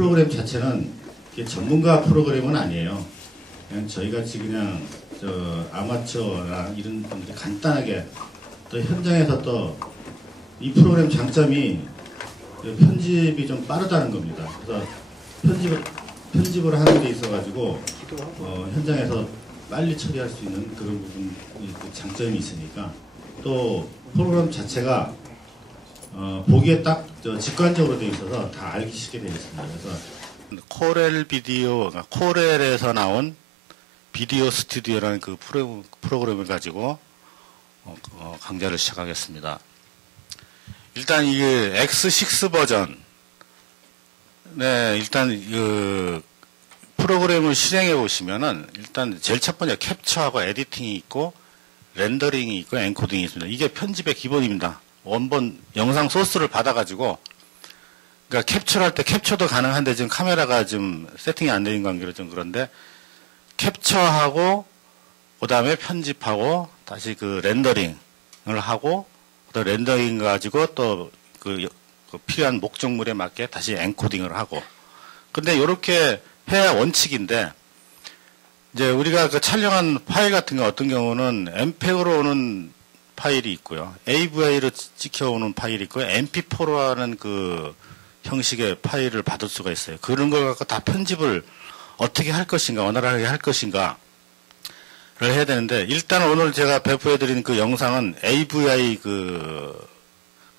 프로그램 자체는 이게 전문가 프로그램은 아니에요. 그냥 저희같이 그냥 아마추어나 이런 분들이 간단하게 또 현장에서 또 이 프로그램 장점이 편집이 좀 빠르다는 겁니다. 그래서 편집을 하는 데 있어가지고 현장에서 빨리 처리할 수 있는 그런 부분 장점이 있으니까 또 프로그램 자체가 보기에 딱 직관적으로 되어 있어서 다 알기 쉽게 되어 있습니다. 그래서 코렐 비디오, 그러니까 코렐에서 나온 비디오 스튜디오라는 그 프로그램을 가지고 강좌를 시작하겠습니다. 일단 이게 X6 버전, 네, 일단 그 프로그램을 실행해 보시면은 일단 제일 첫 번째 캡처하고 에디팅이 있고 렌더링이 있고 엔코딩이 있습니다. 이게 편집의 기본입니다. 원본 영상 소스를 받아가지고, 그러니까 캡처를 할 때 캡처도 가능한데 지금 카메라가 좀 세팅이 안 되는 관계로 좀 그런데 캡처하고 그 다음에 편집하고 다시 그 렌더링을 하고 또 렌더링 가지고 또 그 필요한 목적물에 맞게 다시 엔코딩을 하고. 근데 이렇게 해야 원칙인데 이제 우리가 그 촬영한 파일 같은 거 어떤 경우는 MPEG으로 오는 파일이 있고요. AVI로 찍혀오는 파일이 있고요. MP4라는 그 형식의 파일을 받을 수가 있어요. 그런 걸 갖고 다 편집을 어떻게 할 것인가, 원활하게 할 것인가를 해야 되는데, 일단 오늘 제가 배포해드린 그 영상은 AVI 그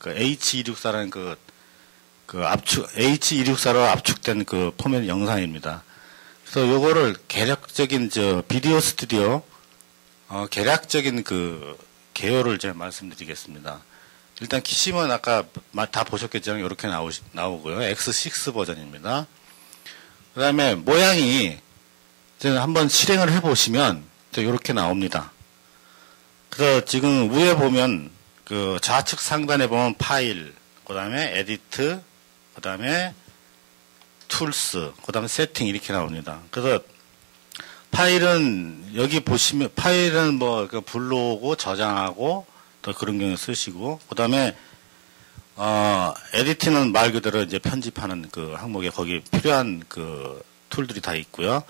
H264라는 그 압축, H264로 압축된 그 포맷 영상입니다. 그래서 요거를 개략적인 비디오 스튜디오, 개략적인 그 개요를 제가 말씀드리겠습니다. 일단 키심은 아까 다 보셨겠지만 이렇게 나오고요. X6 버전입니다. 그 다음에 모양이 한번 실행을 해보시면 이렇게 나옵니다. 그래서 지금 위에 보면 그 좌측 상단에 보면 파일, 그 다음에 에디트, 그 다음에 툴스, 그 다음에 세팅 이렇게 나옵니다. 그래서 파일은 여기 보시면 파일은 뭐 불러오고 저장하고 또 그런 경우 쓰시고, 그 다음에 에디팅은 말 그대로 이제 편집하는 그 항목에 거기 필요한 그 툴들이 다 있고요.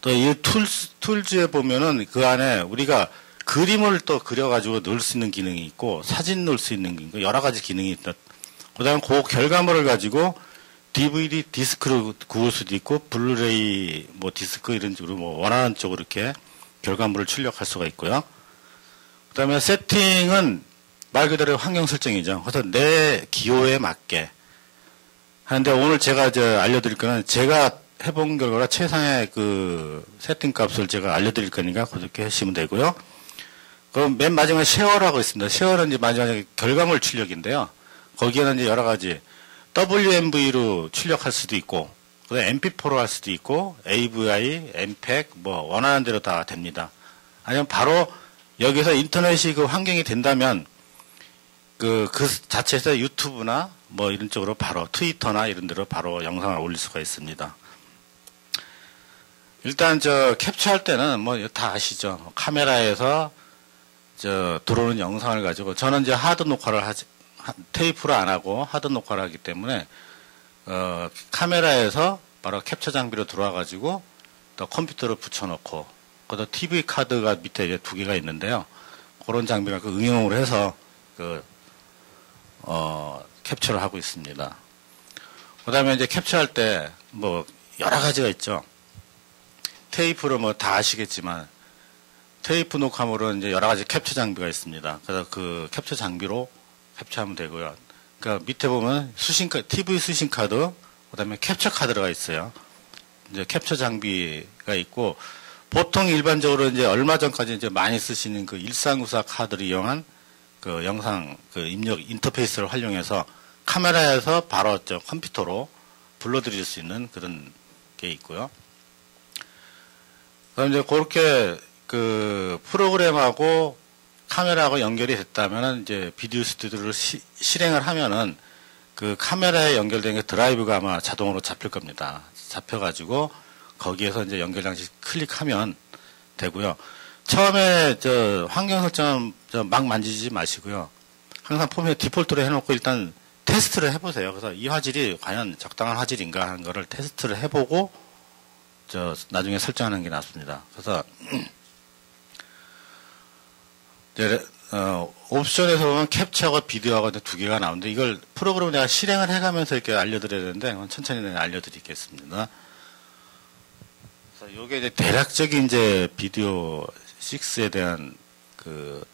또 이 툴즈에 보면은 그 안에 우리가 그림을 또 그려가지고 넣을 수 있는 기능이 있고 사진 넣을 수 있는 기능, 여러 가지 기능이 있다. 그 다음에 그 결과물을 가지고 DVD 디스크로 구울 수도 있고 블루레이 뭐 디스크 이런 식으로 뭐 원하는 쪽으로 이렇게 결과물을 출력할 수가 있고요. 그 다음에 세팅은 말 그대로 환경 설정이죠. 그래서 내 기호에 맞게 하는데, 오늘 제가 알려드릴 거는 제가 해본 결과라 최상의 그 세팅 값을 제가 알려드릴 거니까 그렇게 하시면 되고요. 그럼 맨 마지막에 쉐어라고 있습니다. 쉐어는 이제 마지막에 결과물 출력인데요. 거기에는 이제 여러 가지 WMV로 출력할 수도 있고, MP4로 할 수도 있고, AVI, MPEG, 뭐, 원하는 대로 다 됩니다. 아니면 바로 여기서 인터넷이 그 환경이 된다면, 그 자체에서 유튜브나 뭐 이런 쪽으로 바로 트위터나 이런 데로 바로 영상을 올릴 수가 있습니다. 일단 캡처할 때는 뭐 다 아시죠. 카메라에서 들어오는 영상을 가지고 저는 이제 하드 녹화를 테이프로 안 하고 하드 녹화를 하기 때문에 카메라에서 바로 캡처 장비로 들어와 가지고 또 컴퓨터를 붙여놓고 또 TV 카드가 밑에 이제 2개가 있는데요. 그런 장비가 그 응용을 해서 캡처를 하고 있습니다. 그 다음에 이제 캡처할 때 뭐 여러 가지가 있죠. 테이프로 뭐 다 아시겠지만 테이프 녹화물은 이제 여러 가지 캡처 장비가 있습니다. 그래서 그 캡처 장비로 캡처하면 되고요. 그러니까 밑에 보면 TV 수신 카드, 그 다음에 캡처 카드가 있어요. 이제 캡처 장비가 있고, 보통 일반적으로 이제 얼마 전까지 이제 많이 쓰시는 그 1394 카드를 이용한 그 영상 그 입력 인터페이스를 활용해서 카메라에서 바로 컴퓨터로 불러드릴 수 있는 그런 게 있고요. 그럼 이제 그렇게 그 프로그램하고 카메라하고 연결이 됐다면은 이제 비디오 스튜디오를 실행을 하면은 그 카메라에 연결된 게 드라이브가 아마 자동으로 잡힐 겁니다. 잡혀가지고 거기에서 이제 연결 장치 클릭하면 되고요. 처음에 환경 설정 막 만지지 마시고요. 항상 폼에 디폴트로 해놓고 일단 테스트를 해보세요. 그래서 이 화질이 과연 적당한 화질인가 하는 거를 테스트를 해보고 나중에 설정하는 게 낫습니다. 그래서 이제 옵션에서 보면 캡처하고 비디오하고 두 개가 나오는데 이걸 프로그램을 내가 실행을 해가면서 이렇게 알려드려야 되는데 천천히 알려드리겠습니다. 그래서 이게 이제 대략적인 이제 비디오 6에 대한 그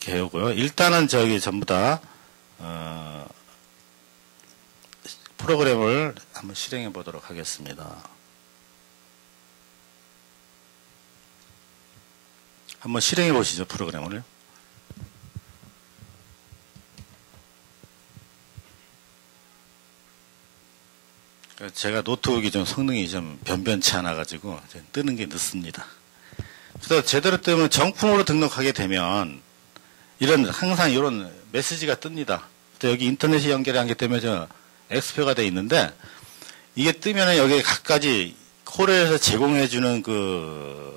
개요고요. 일단은 전부 다 프로그램을 한번 실행해 보도록 하겠습니다. 한번 실행해 보시죠, 프로그램을. 제가 노트북이 좀 성능이 좀 변변치 않아가지고 뜨는 게 늦습니다. 그래서 제대로 뜨면 정품으로 등록하게 되면 항상 이런 메시지가 뜹니다. 여기 인터넷이 연결하기 때문에 엑스표가 되어 있는데 이게 뜨면은 여기 각가지 코레에서 제공해주는 그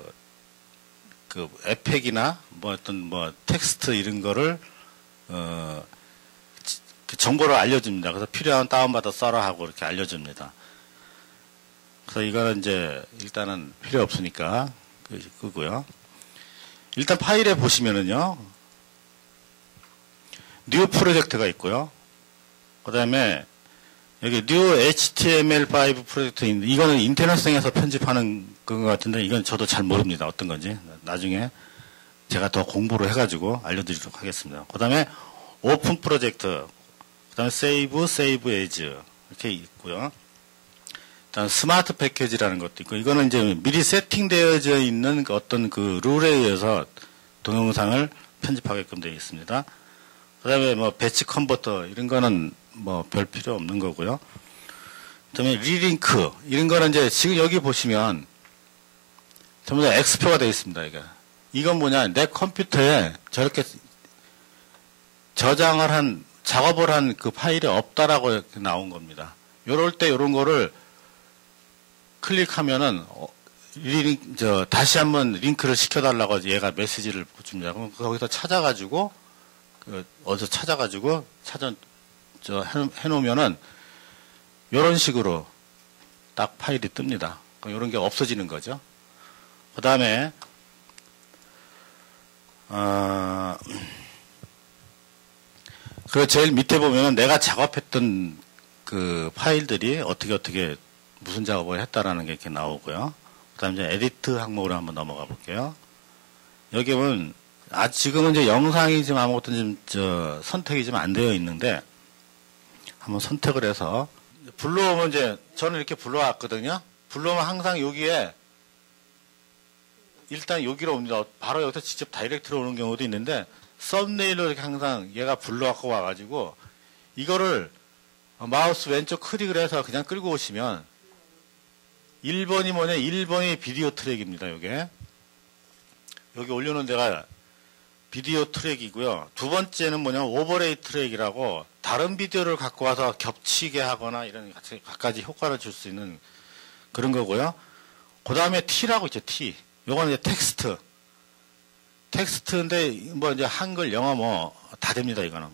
에펙이나 어떤 텍스트 이런 거를 그 정보를 알려줍니다. 그래서 필요하면 다운받아 써라 하고 이렇게 알려줍니다. 그래서 이거는 이제 일단은 필요 없으니까 끄고요. 일단 파일에 보시면은요, 뉴 프로젝트가 있고요. 그 다음에 여기 뉴 HTML5 프로젝트인데 이거는 인터넷상에서 편집하는 것 같은데 이건 저도 잘 모릅니다. 어떤 건지. 나중에 제가 더 공부를 해가지고 알려드리도록 하겠습니다. 그 다음에 오픈 프로젝트, 그 다음에 세이브 에즈 이렇게 있고요. 그 다음 스마트 패키지라는 것도 있고 이거는 이제 미리 세팅되어져 있는 어떤 그 룰에 의해서 동영상을 편집하게끔 되어 있습니다. 그 다음에 배치 컨버터 이런 거는 별 필요 없는 거고요. 그 다음에 리링크 이런 거는 이제 지금 여기 보시면 전부 다 엑스표가 되어 있습니다. 이건 뭐냐, 내 컴퓨터에 저렇게 작업을 한 그 파일이 없다라고 이렇게 나온 겁니다. 요럴 때 요런 거를 클릭하면은 다시 한번 링크를 시켜달라고 얘가 메시지를 줍니다. 그럼 거기서 찾아가지고 해놓으면은 요런 식으로 딱 파일이 뜹니다. 요런 게 없어지는 거죠. 그 다음에 그 제일 밑에 보면은 내가 작업했던 그 파일들이 어떻게 무슨 작업을 했다라는 게 이렇게 나오고요. 그 다음에 이제 에디트 항목으로 한번 넘어가 볼게요. 여기 보면 지금은 이제 영상이 지금 아무것도 선택이 좀 안 되어 있는데 한번 선택을 해서 불러오면 저는 이렇게 불러왔거든요. 불러오면 항상 여기에 일단 여기로 옵니다. 바로 여기서 직접 다이렉트로 오는 경우도 있는데 썸네일로 이렇게 항상 얘가 불러갖고 와가지고 이거를 마우스 왼쪽 클릭을 해서 그냥 끌고 오시면 1번이 뭐냐, 1번이 비디오 트랙입니다. 여기 올려놓은 데가 비디오 트랙이고요. 두 번째는 뭐냐, 오버레이 트랙이라고 다른 비디오를 갖고 와서 겹치게 하거나 이런 갖가지 효과를 줄 수 있는 그런 거고요. 그 다음에 T라고 있죠, T. 요거는 이제 텍스트인데 이제 한글, 영어 다 됩니다. 이거는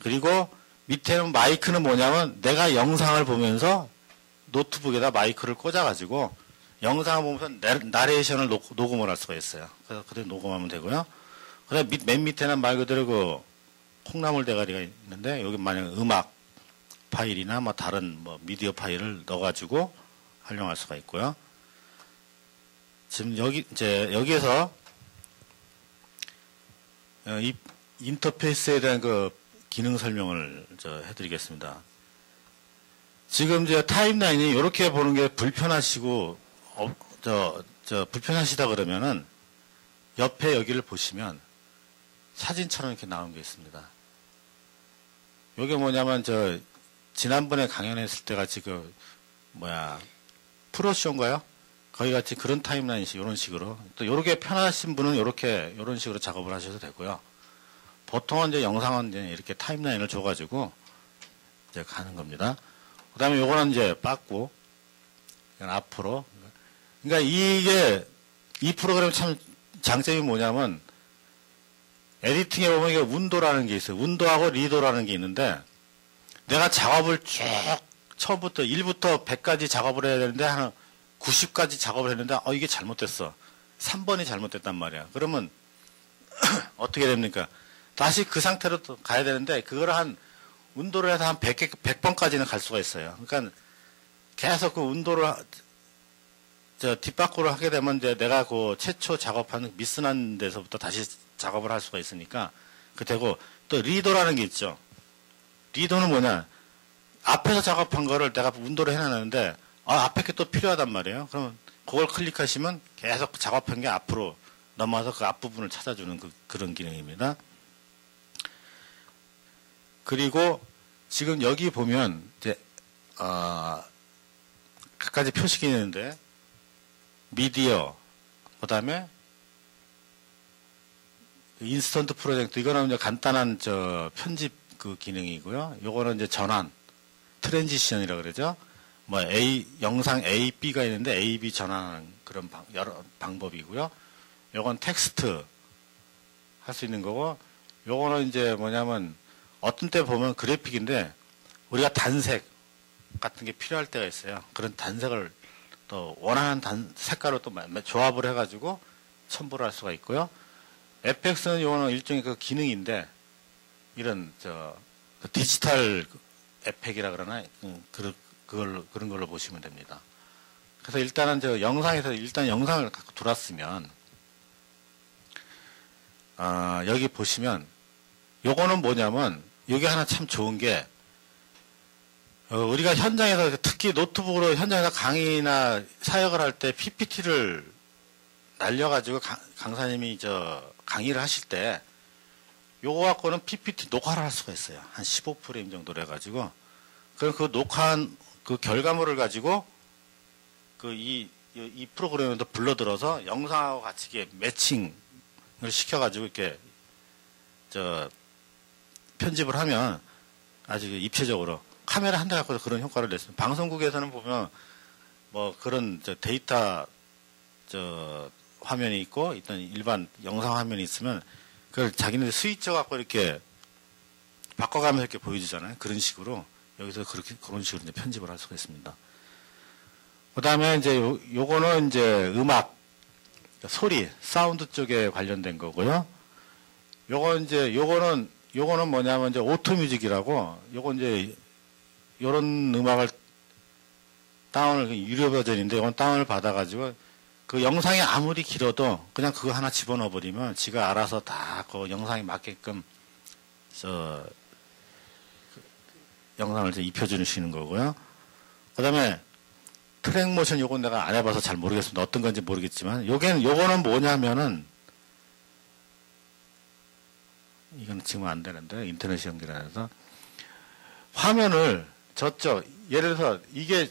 그리고 밑에는 마이크는 뭐냐면 내가 영상을 보면서 노트북에다 마이크를 꽂아가지고 영상을 보면서 나레이션을 녹음을 할 수가 있어요. 그래서 그대로 녹음하면 되고요. 그다음 맨 밑에는 말 그대로 콩나물 대가리가 있는데 여기 만약 음악 파일이나 다른 미디어 파일을 넣어가지고 활용할 수가 있고요. 지금 여기에서 이 인터페이스에 대한 그 기능 설명을 해드리겠습니다. 지금 타임라인이 이렇게 보는 게 불편하시고 불편하시다 그러면은 옆에 여기를 보시면 사진처럼 이렇게 나온 게 있습니다. 이게 뭐냐면 지난번에 강연했을 때 같이 프로쇼인가요? 거기 같이 그런 타임라인이 이런 식으로 또 이렇게 편하신 분은 이런 식으로 작업을 하셔도 되고요. 보통은 영상은 이렇게 타임라인을 줘가지고 가는 겁니다. 그 다음에 요거는 빠꾸 앞으로. 그러니까 이 프로그램 참 장점이 뭐냐면 에디팅에 보면 이게 운도라는 게 있어요. 운도하고 리도라는 게 있는데 내가 작업을 쭉 처음부터 1부터 100까지 작업을 해야 되는데 한 90까지 작업을 했는데 이게 잘못됐어. 3번이 잘못됐단 말이야. 그러면 어떻게 됩니까? 다시 그 상태로 또 가야 되는데 그걸 한 운도를 해서 한 100번까지는 갈 수가 있어요. 그러니까 계속 그 운도를 뒷바꾸로 하게 되면 이제 내가 그 최초 작업하는 미스난 데서부터 다시 작업을 할 수가 있으니까 그 되고 또 리도라는 게 있죠. 리도는 뭐냐? 앞에서 작업한 거를 내가 운도를 해놨는데 앞에 게 또 필요하단 말이에요. 그러면 그걸 클릭하시면 계속 작업한 게 앞으로 넘어와서 그 앞부분을 찾아주는 그런 기능입니다. 그리고 지금 여기 보면 이제 각가지 표식이 있는데 미디어, 그 다음에 인스턴트 프로젝트, 이거는 이제 간단한 편집 그 기능이고요. 요거는 이제 전환, 트랜지션이라고 그러죠. 뭐 영상 A, B가 있는데 A, B 전환하는 그런 여러 방법이고요. 요건 텍스트 할 수 있는 거고, 요거는 이제 뭐냐면 어떤 때 보면 그래픽인데 우리가 단색 같은 게 필요할 때가 있어요. 그런 단색을 또 원하는 색깔로 또 조합을 해가지고 첨부를 할 수가 있고요. FX는 요거는 일종의 그 기능인데 이런 그 디지털 에펙이라 그러나 그런 걸로 보시면 됩니다. 그래서 일단은 영상에서 일단 영상을 갖고 들어왔으면 여기 보시면 요거는 뭐냐면 여기 하나 참 좋은 게 우리가 현장에서 특히 노트북으로 현장에서 강의나 사역을 할 때 PPT를 날려가지고 강사님이 강의를 하실 때 요거 갖고는 PPT 녹화를 할 수가 있어요. 한 15프레임 정도로 해가지고 그럼 그 녹화한 그 결과물을 가지고 이 프로그램에도 불러들어서 영상하고 같이 이렇게 매칭을 시켜가지고 이렇게 편집을 하면 아주 입체적으로 카메라 한 대 갖고서 그런 효과를 냈습니다. 방송국에서는 보면 뭐 그런 데이터 화면이 있고 일단 일반 영상 화면이 있으면 그걸 자기네 스위쳐 갖고 이렇게 바꿔가면서 이렇게 보여주잖아요. 그런 식으로 여기서 그런 식으로 이제 편집을 할 수가 있습니다. 그 다음에 이제 요거는 이제 음악, 소리, 사운드 쪽에 관련된 거고요. 요거는 뭐냐면 이제 오토뮤직이라고 요건 이제 요런 음악을 유료 버전인데 이건 다운을 받아가지고 그 영상이 아무리 길어도 그냥 그거 하나 집어넣어 버리면 지가 알아서 다 그 영상에 맞게끔 영상을 이제 입혀주시는 거고요. 그 다음에 트랙 모션 요건 내가 안 해봐서 잘 모르겠습니다. 어떤 건지 모르겠지만 요거는 뭐냐면은 이건 지금 안 되는데 인터넷 연결해서 화면을 예를 들어서 이게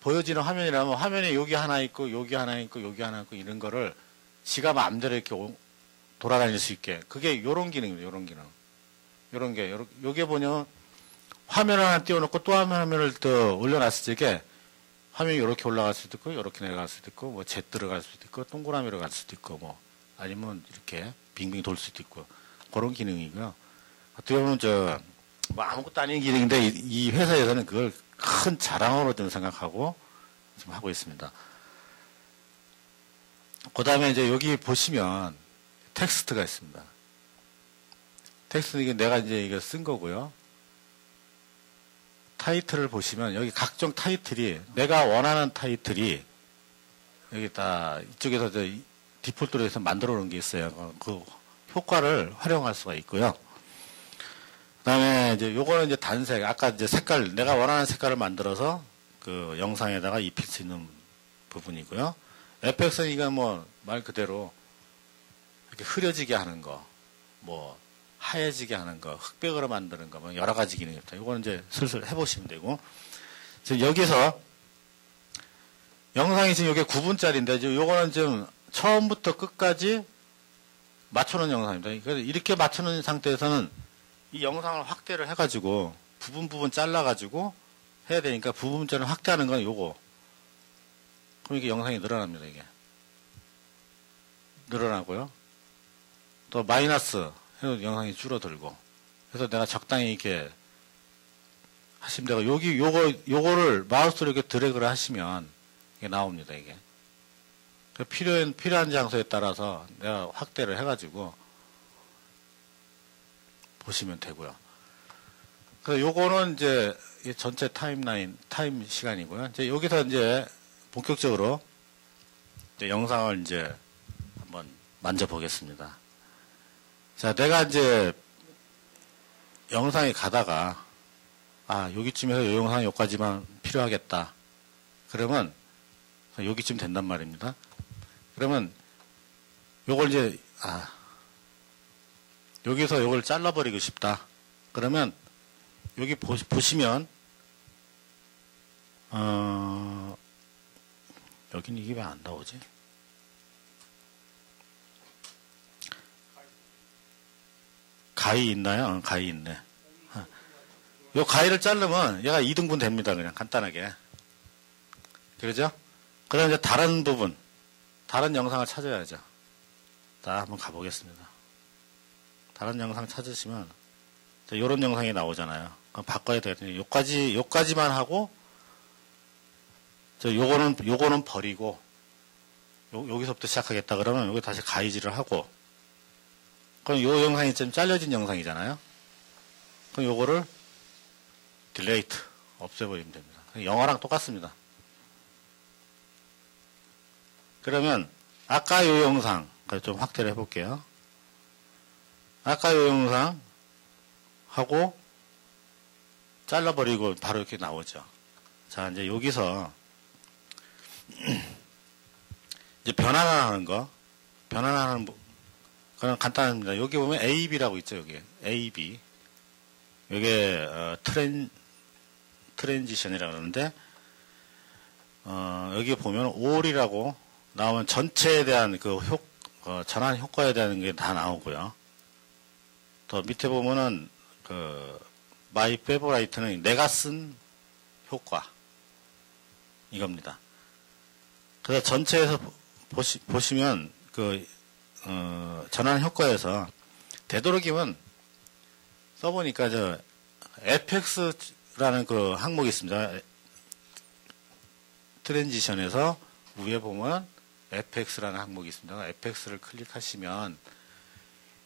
보여지는 화면이라면 화면에 여기 하나 있고 여기 하나 있고 여기 하나 있고 이런 거를 지가 마음대로 이렇게 돌아다닐 수 있게 그게 요런 기능입니다. 요런 게 요게 보면 화면 하나 띄워놓고 또 화면을 더 올려놨을 적에 화면이 이렇게 올라갈 수도 있고 이렇게 내려갈 수도 있고 뭐 Z 들어갈 수도 있고 동그라미로 갈 수도 있고 뭐 아니면 이렇게 빙빙 돌 수도 있고 그런 기능이고요. 어떻게 보면 뭐 아무것도 아닌 기능인데 이 회사에서는 그걸 큰 자랑으로 좀 생각하고 지금 하고 있습니다. 그 다음에 이제 여기 보시면 텍스트가 있습니다. 텍스트는 이게 내가 이제 이거 쓴 거고요. 타이틀을 보시면 여기 각종 타이틀이 내가 원하는 타이틀이 여기 다 이쪽에서 디폴트로 해서 만들어 놓은 게 있어요. 그 효과를 활용할 수가 있고요. 그 다음에 이제 요거는 이제 단색, 아까 이제 색깔, 내가 원하는 색깔을 만들어서 그 영상에다가 입힐 수 있는 부분이고요. FX는 이건 뭐 말 그대로 이렇게 흐려지게 하는 거, 뭐 하얘지게 하는 거, 흑백으로 만드는 거, 뭐 여러 가지 기능이 있다. 요거는 이제 슬슬 해보시면 되고. 지금 여기서 영상이 지금 이게 9분짜리인데, 요거는 지금 처음부터 끝까지 맞춰놓은 영상입니다. 그래서 이렇게 맞춰놓은 상태에서는 이 영상을 확대를 해가지고 부분 잘라가지고 해야 되니까 부분짜리 확대하는 건 요거. 그럼 이게 영상이 늘어납니다. 이게 늘어나고요. 또 마이너스 해도 영상이 줄어들고 그래서 내가 적당히 이렇게 하시면 되고, 요거를 마우스로 이렇게 드래그를 하시면 이게 나옵니다, 이게. 필요한 장소에 따라서 내가 확대를 해가지고 보시면 되고요. 그래서 요거는 이제 전체 타임 시간이고요. 이제 여기서 이제 본격적으로 이제 영상을 이제 한번 만져보겠습니다. 자, 내가 이제 영상에 가다가, 여기쯤에서 이 영상 여기까지만 필요하겠다. 그러면 여기쯤 된단 말입니다. 그러면 요걸 이제, 여기서 요걸 잘라버리고 싶다. 그러면 여기 보시면, 여긴 이게 왜 안 나오지? 가위 있나요? 가위 있네. 요 가위를 자르면 얘가 2등분 됩니다. 그냥 간단하게. 그러죠? 그럼 이제 다른 부분, 다른 영상을 찾아야죠. 자, 한번 가보겠습니다. 다른 영상 찾으시면, 요런 영상이 나오잖아요. 그럼 바꿔야 되거든요. 요까지만 하고, 요거는 버리고, 여기서부터 시작하겠다 그러면 여기 다시 가위질을 하고, 그럼 요 영상이 좀 잘려진 영상이잖아요. 그럼 요거를 딜레이트, 없애버리면 됩니다. 영어랑 똑같습니다. 그러면 아까 요 영상 좀 확대를 해볼게요. 아까 요 영상 하고 잘라버리고 바로 이렇게 나오죠. 자, 이제 여기서 이제 변환하는 거, 그건 간단합니다. 여기 보면 AB라고 있죠. 여기 AB. 이게 트랜지션이라고 그러는데, 여기 보면 all이라고 나오면 전체에 대한 전환 효과에 대한 게 다 나오고요. 더 밑에 보면은 my favorite는 내가 쓴 효과 이겁니다. 그래서 전체에서 보시면 전환 효과에서 되도록이면 써보니까 FX라는 항목이 있습니다. 트랜지션에서 위에 보면 FX라는 항목이 있습니다. FX를 클릭하시면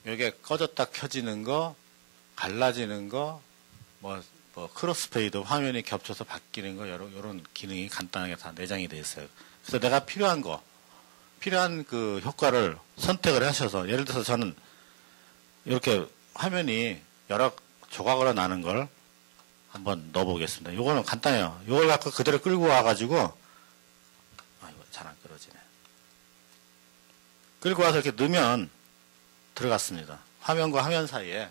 여기에 꺼졌다 켜지는 거, 갈라지는 거, 크로스페이드 화면이 겹쳐서 바뀌는 거, 이런 기능이 간단하게 다 내장이 되어 있어요. 그래서 내가 필요한 효과를 선택을 하셔서, 예를 들어서 저는 이렇게 화면이 여러 조각으로 나는 걸 한번 넣어보겠습니다. 요거는 간단해요. 요걸 갖고 그대로 끌고 와가지고, 이거 잘 안 끌어지네. 끌고 와서 이렇게 넣으면 들어갔습니다. 화면과 화면 사이에,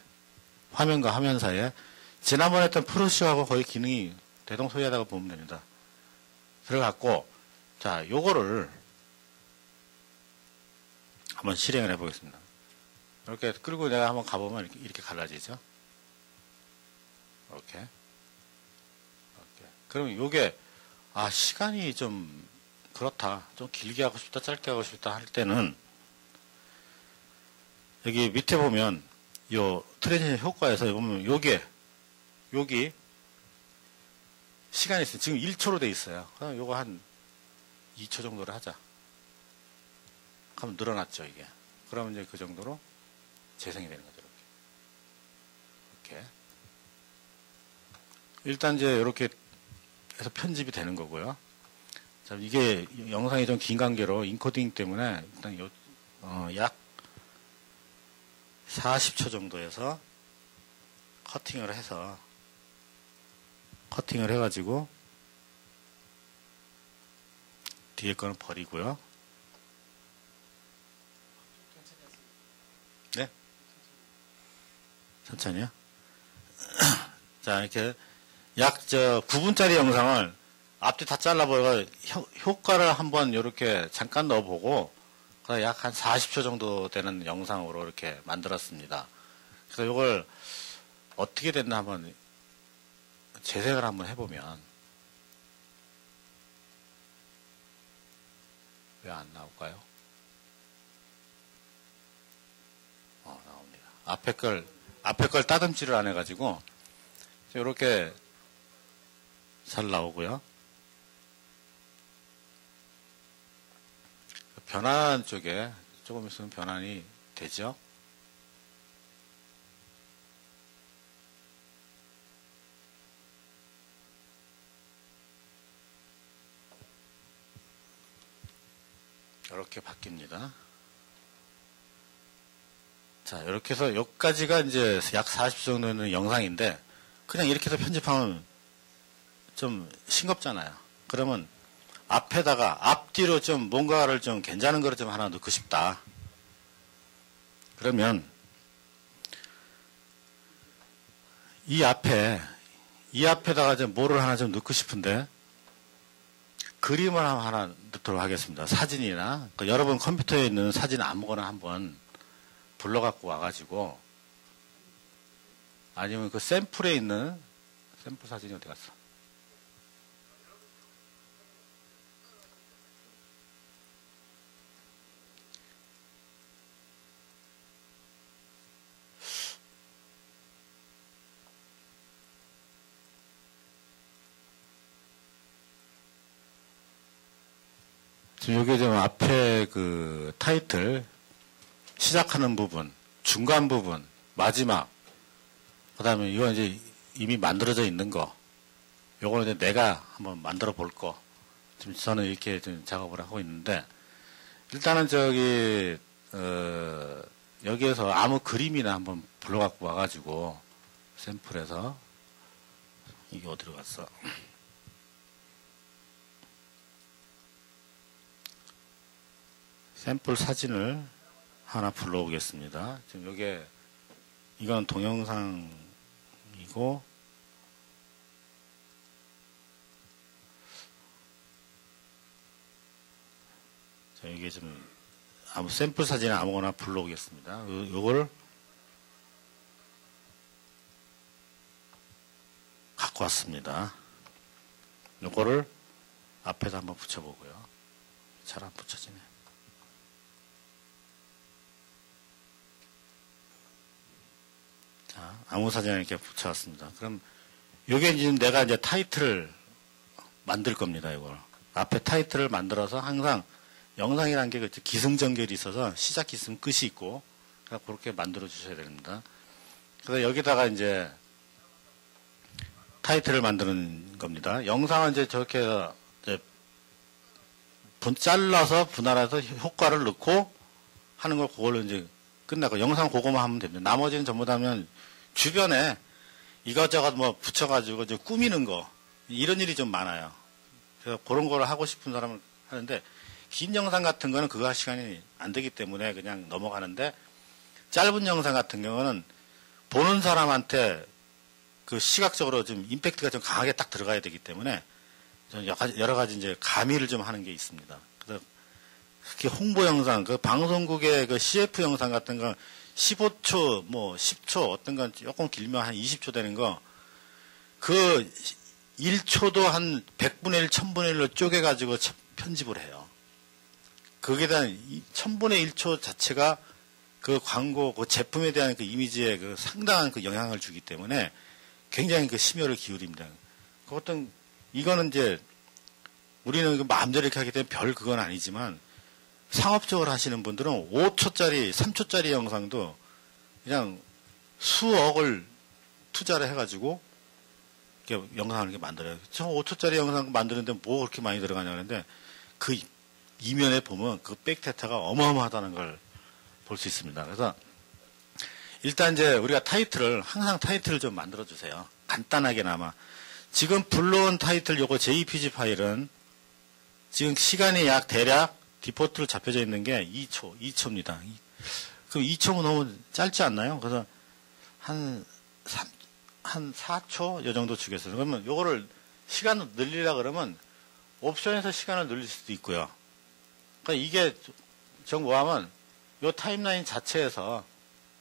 지난번에 했던 프로쇼하고 거의 기능이 대동소이하다고 보면 됩니다. 들어갔고, 자, 요거를 한번 실행을 해보겠습니다. 이렇게 끌고 내가 한번 가보면 이렇게 갈라지죠? 이렇게. 그러면 요게, 시간이 좀 그렇다. 좀 길게 하고 싶다, 짧게 하고 싶다 할 때는, 여기 밑에 보면, 요 트랜지션 효과에서 보면 여기 시간이 있어요. 지금 1초로 돼 있어요. 그럼 요거 한 2초 정도를 하자. 그럼 늘어났죠, 이게. 그러면 이제 그 정도로 재생이 되는 거죠, 이렇게. 일단 이제 이렇게 해서 편집이 되는 거고요. 자, 이게 영상이 좀 긴 관계로 인코딩 때문에 일단 약 40초 정도에서 커팅을 해가지고 뒤에 거는 버리고요. 네? 천천히요? 자, 이렇게 약 9분짜리 영상을 앞뒤 다 잘라버리고 효과를 한번 이렇게 잠깐 넣어보고 약 한 40초 정도 되는 영상으로 이렇게 만들었습니다. 그래서 이걸 어떻게 됐나 한번 재생을 한번 해보면 왜 안 나올까요? 나옵니다. 앞에 걸 앞에 걸 따듬지를 안 해가지고 이렇게 잘 나오고요. 변환 쪽에 조금 있으면 변환이 되죠. 이렇게 바뀝니다. 자, 이렇게 해서 여기까지가 이제 약 40초 정도 되는 영상인데, 그냥 이렇게 해서 편집하면 좀 싱겁잖아요. 그러면 앞에다가, 앞뒤로 좀 뭔가를 좀 괜찮은 거를 좀 하나 넣고 싶다. 그러면 이 앞에다가 좀 뭐를 하나 좀 넣고 싶은데, 그림을 하나 넣도록 하겠습니다. 사진이나, 여러분 컴퓨터에 있는 사진 아무거나 한번 불러갖고 와가지고, 아니면 그 샘플에 있는, 샘플 사진이 어디 갔어? 지금 여기 좀 앞에 그 타이틀, 시작하는 부분, 중간 부분, 마지막, 그 다음에 이거 이제 이미 만들어져 있는 거, 요거는 이제 내가 한번 만들어 볼 거, 지금 저는 이렇게 좀 작업을 하고 있는데, 일단은 여기에서 아무 그림이나 한번 불러갖고 와가지고, 샘플에서, 이게 어디로 갔어? 샘플 사진을 하나 불러오겠습니다. 지금 요게, 이건 동영상이고, 자, 이게 좀, 아무 샘플 사진을 아무거나 불러오겠습니다. 요걸 갖고 왔습니다. 요거를 앞에다 한번 붙여보고요. 잘 안 붙여지네. 자, 아무 사진을 이렇게 붙여왔습니다. 그럼 요게 지금 내가 이제 타이틀을 만들 겁니다. 이걸 앞에 타이틀을 만들어서 항상 영상이라는 게 기승전결이 있어서 시작 있으면 끝이 있고 그렇게 만들어 주셔야 됩니다. 그래서 여기다가 이제 타이틀을 만드는 겁니다. 영상은 이제 저렇게 이제 잘라서 분할해서 효과를 넣고 하는 걸 그걸로 이제 끝나고 영상 그거만 하면 됩니다. 나머지는 전부 다 하면 주변에 이것저것 뭐 붙여가지고 이제 꾸미는 거 이런 일이 좀 많아요. 그래서 그런 걸 하고 싶은 사람은 하는데 긴 영상 같은 거는 그거 할 시간이 안 되기 때문에 그냥 넘어가는데 짧은 영상 같은 경우는 보는 사람한테 그 시각적으로 좀 임팩트가 좀 강하게 딱 들어가야 되기 때문에 여러 가지 이제 가미를 좀 하는 게 있습니다. 그래서 특히 홍보 영상, 그 방송국의 그 CF 영상 같은 거 15초, 뭐 10초, 어떤 건 조금 길면 한 20초 되는 거, 그 1초도 한 100분의 1, 1000분의 1로 쪼개가지고 편집을 해요. 거기에 대한 1000분의 1초 자체가 그 광고, 그 제품에 대한 그 이미지에 그 상당한 그 영향을 주기 때문에 굉장히 그 심혈을 기울입니다. 그 어떤, 이거는 이제 우리는 마음대로 이렇게 하기 때문에 별 그건 아니지만 상업적으로 하시는 분들은 5초짜리, 3초짜리 영상도 그냥 수억을 투자를 해가지고 이렇게 영상을 이렇게 만들어요. 저 5초짜리 영상 만드는데 뭐 그렇게 많이 들어가냐 하는데 그 이면에 보면 그 백데이터가 어마어마하다는 걸 볼 수 있습니다. 그래서 일단 이제 우리가 타이틀을, 항상 타이틀을 좀 만들어 주세요. 간단하게나마. 지금 불러온 타이틀 요거 JPG 파일은 지금 시간이 약 대략 디포트로 잡혀져 있는 게 2초입니다. 그럼 2초면 너무 짧지 않나요? 그래서 한 4초? 요 정도 주겠어요. 그러면 요거를 시간을 늘리려 그러면 옵션에서 시간을 늘릴 수도 있고요. 그러니까 이게 정 뭐하면 요 타임라인 자체에서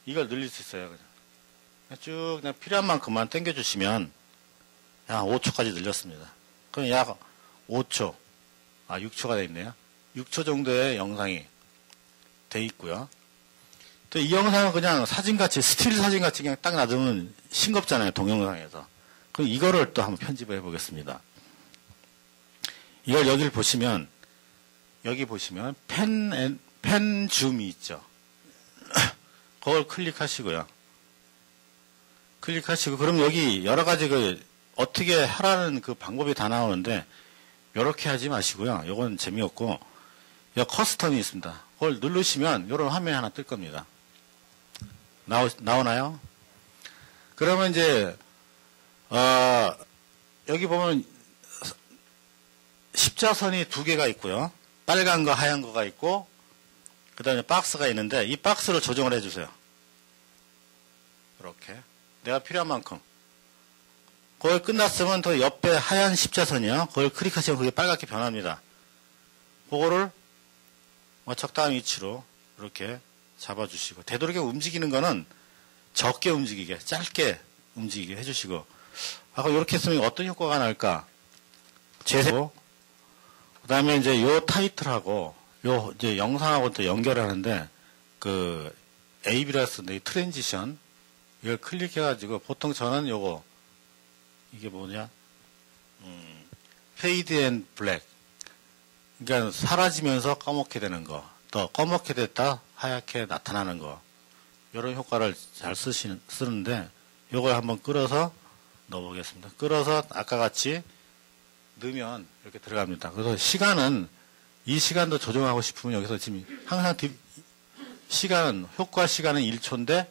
이걸 늘릴 수 있어요. 그냥 쭉 그냥 필요한 만큼만 당겨주시면 약 5초까지 늘렸습니다. 그럼 약 5초, 6초가 돼 있네요. 6초 정도의 영상이 돼 있고요. 또 이 영상은 그냥 사진같이, 스틸 사진같이 그냥 딱 놔두면 싱겁잖아요, 동영상에서. 그럼 이거를 또 한번 편집을 해보겠습니다. 이걸 여기를 보시면, 여기 보시면 펜 줌이 있죠. 그걸 클릭하시고요. 클릭하시고, 그럼 여기 여러 가지 어떻게 하라는 그 방법이 다 나오는데, 요렇게 하지 마시고요. 요건 재미없고, 여기 커스텀이 있습니다. 그걸 누르시면 요런 화면이 하나 뜰 겁니다. 나오나요? 그러면 이제, 여기 보면 십자선이 두 개가 있고요. 빨간 거, 하얀 거가 있고, 그 다음에 박스가 있는데, 이 박스를 조정을 해주세요. 이렇게. 내가 필요한 만큼. 그걸 끝났으면 더 옆에 하얀 십자선이요. 그걸 클릭하시면 그게 빨갛게 변합니다. 그거를 적당한 위치로 이렇게 잡아주시고, 되도록이면 움직이는 거는 적게 움직이게, 짧게 움직이게 해주시고, 아까 이렇게 했으면 어떤 효과가 날까? 재생. 그 다음에 이제 요 타이틀하고, 요 이제 영상하고 또 연결하는데, 그 AB라 쓰는데 이 트랜지션, 이걸 클릭해가지고, 보통 저는 요거, 이게 뭐냐? 페이드 앤 블랙. 그러니까 사라지면서 검게 되는 거, 또 검게 됐다 하얗게 나타나는 거, 이런 효과를 잘 쓰는데, 요걸 한번 끌어서 넣어보겠습니다. 끌어서 아까 같이 넣으면 이렇게 들어갑니다. 그래서 시간은, 이 시간도 조정하고 싶으면 여기서 지금 항상 시간은, 효과 시간은 1초인데,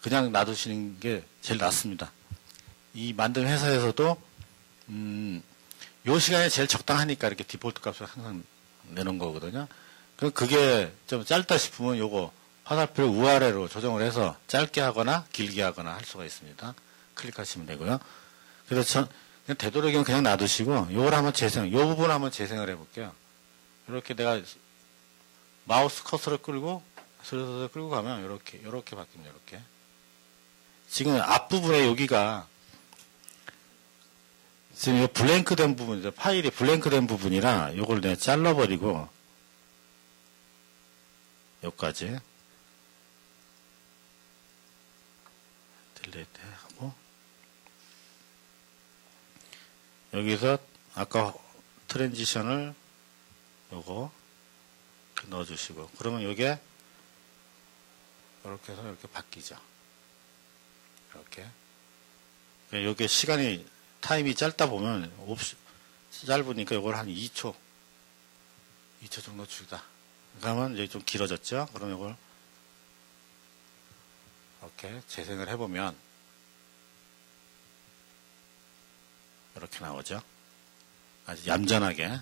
그냥 놔두시는 게 제일 낫습니다. 이 만든 회사에서도, 요 시간에 제일 적당하니까 이렇게 디폴트 값을 항상 내는 거거든요. 그럼 그게 좀 짧다 싶으면 요거 화살표를 우아래로 조정을 해서 짧게 하거나 길게 하거나 할 수가 있습니다. 클릭하시면 되고요. 그래서 되도록이면 그냥 놔두시고, 요걸 한번 요 부분 한번 재생을 해볼게요. 이렇게 내가 마우스 커서를 끌고, 슬슬 끌고 가면 이렇게 바뀝니다. 이렇게. 지금 앞부분에 여기가 지금 이 블랭크 된 부분, 파일이 블랭크 된 부분이라 요걸 내가 잘라버리고, 여기까지 딜리트 하고, 여기서 아까 트랜지션을 요거 넣어주시고, 그러면 요게 이렇게 해서 이렇게 바뀌죠. 이렇게. 요게 시간이, 타임이 짧다 보면, 짧으니까 이걸 한 2초 정도 주다. 그러면 이제 좀 길어졌죠? 그럼 이걸 이렇게 재생을 해보면, 이렇게 나오죠? 아주 얌전하게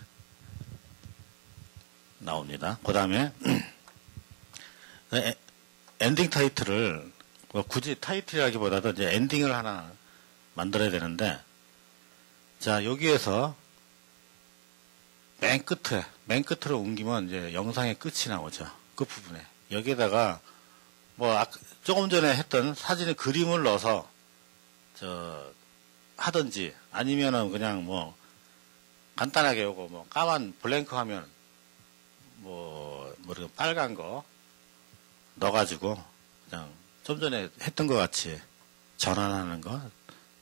나옵니다. 그 다음에, 엔딩 타이틀을, 굳이 타이틀이라기보다도 이제 엔딩을 하나 만들어야 되는데, 자, 여기에서 맨 끝으로 옮기면 이제 영상의 끝이 나오죠. 끝부분에. 여기에다가, 조금 전에 했던 사진의 그림을 넣어서, 하든지, 아니면은 그냥 간단하게 요거 까만 블랭크 화면, 빨간 거 넣어가지고, 그냥 좀 전에 했던 것 같이 전환하는 거,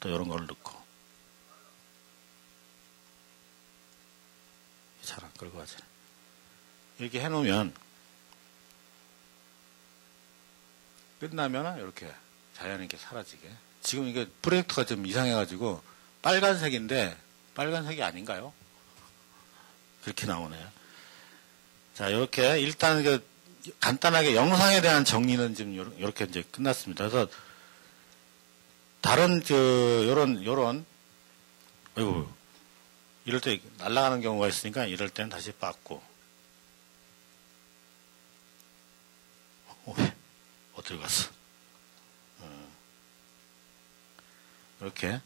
또 이런 걸 넣고. 잘 안 끌고 가지. 이렇게 해놓으면, 끝나면 이렇게 자연스럽게 사라지게. 지금 이게 프로젝트가 좀 이상해가지고, 빨간색인데, 빨간색이 아닌가요? 그렇게 나오네요. 자, 이렇게, 일단 간단하게 영상에 대한 정리는 지금 이렇게 이제 끝났습니다. 그래서, 다른, 아이고, 이럴 때 날아가는 경우가 있으니까 이럴 때는 다시 빻고. 어디 갔어? 이렇게.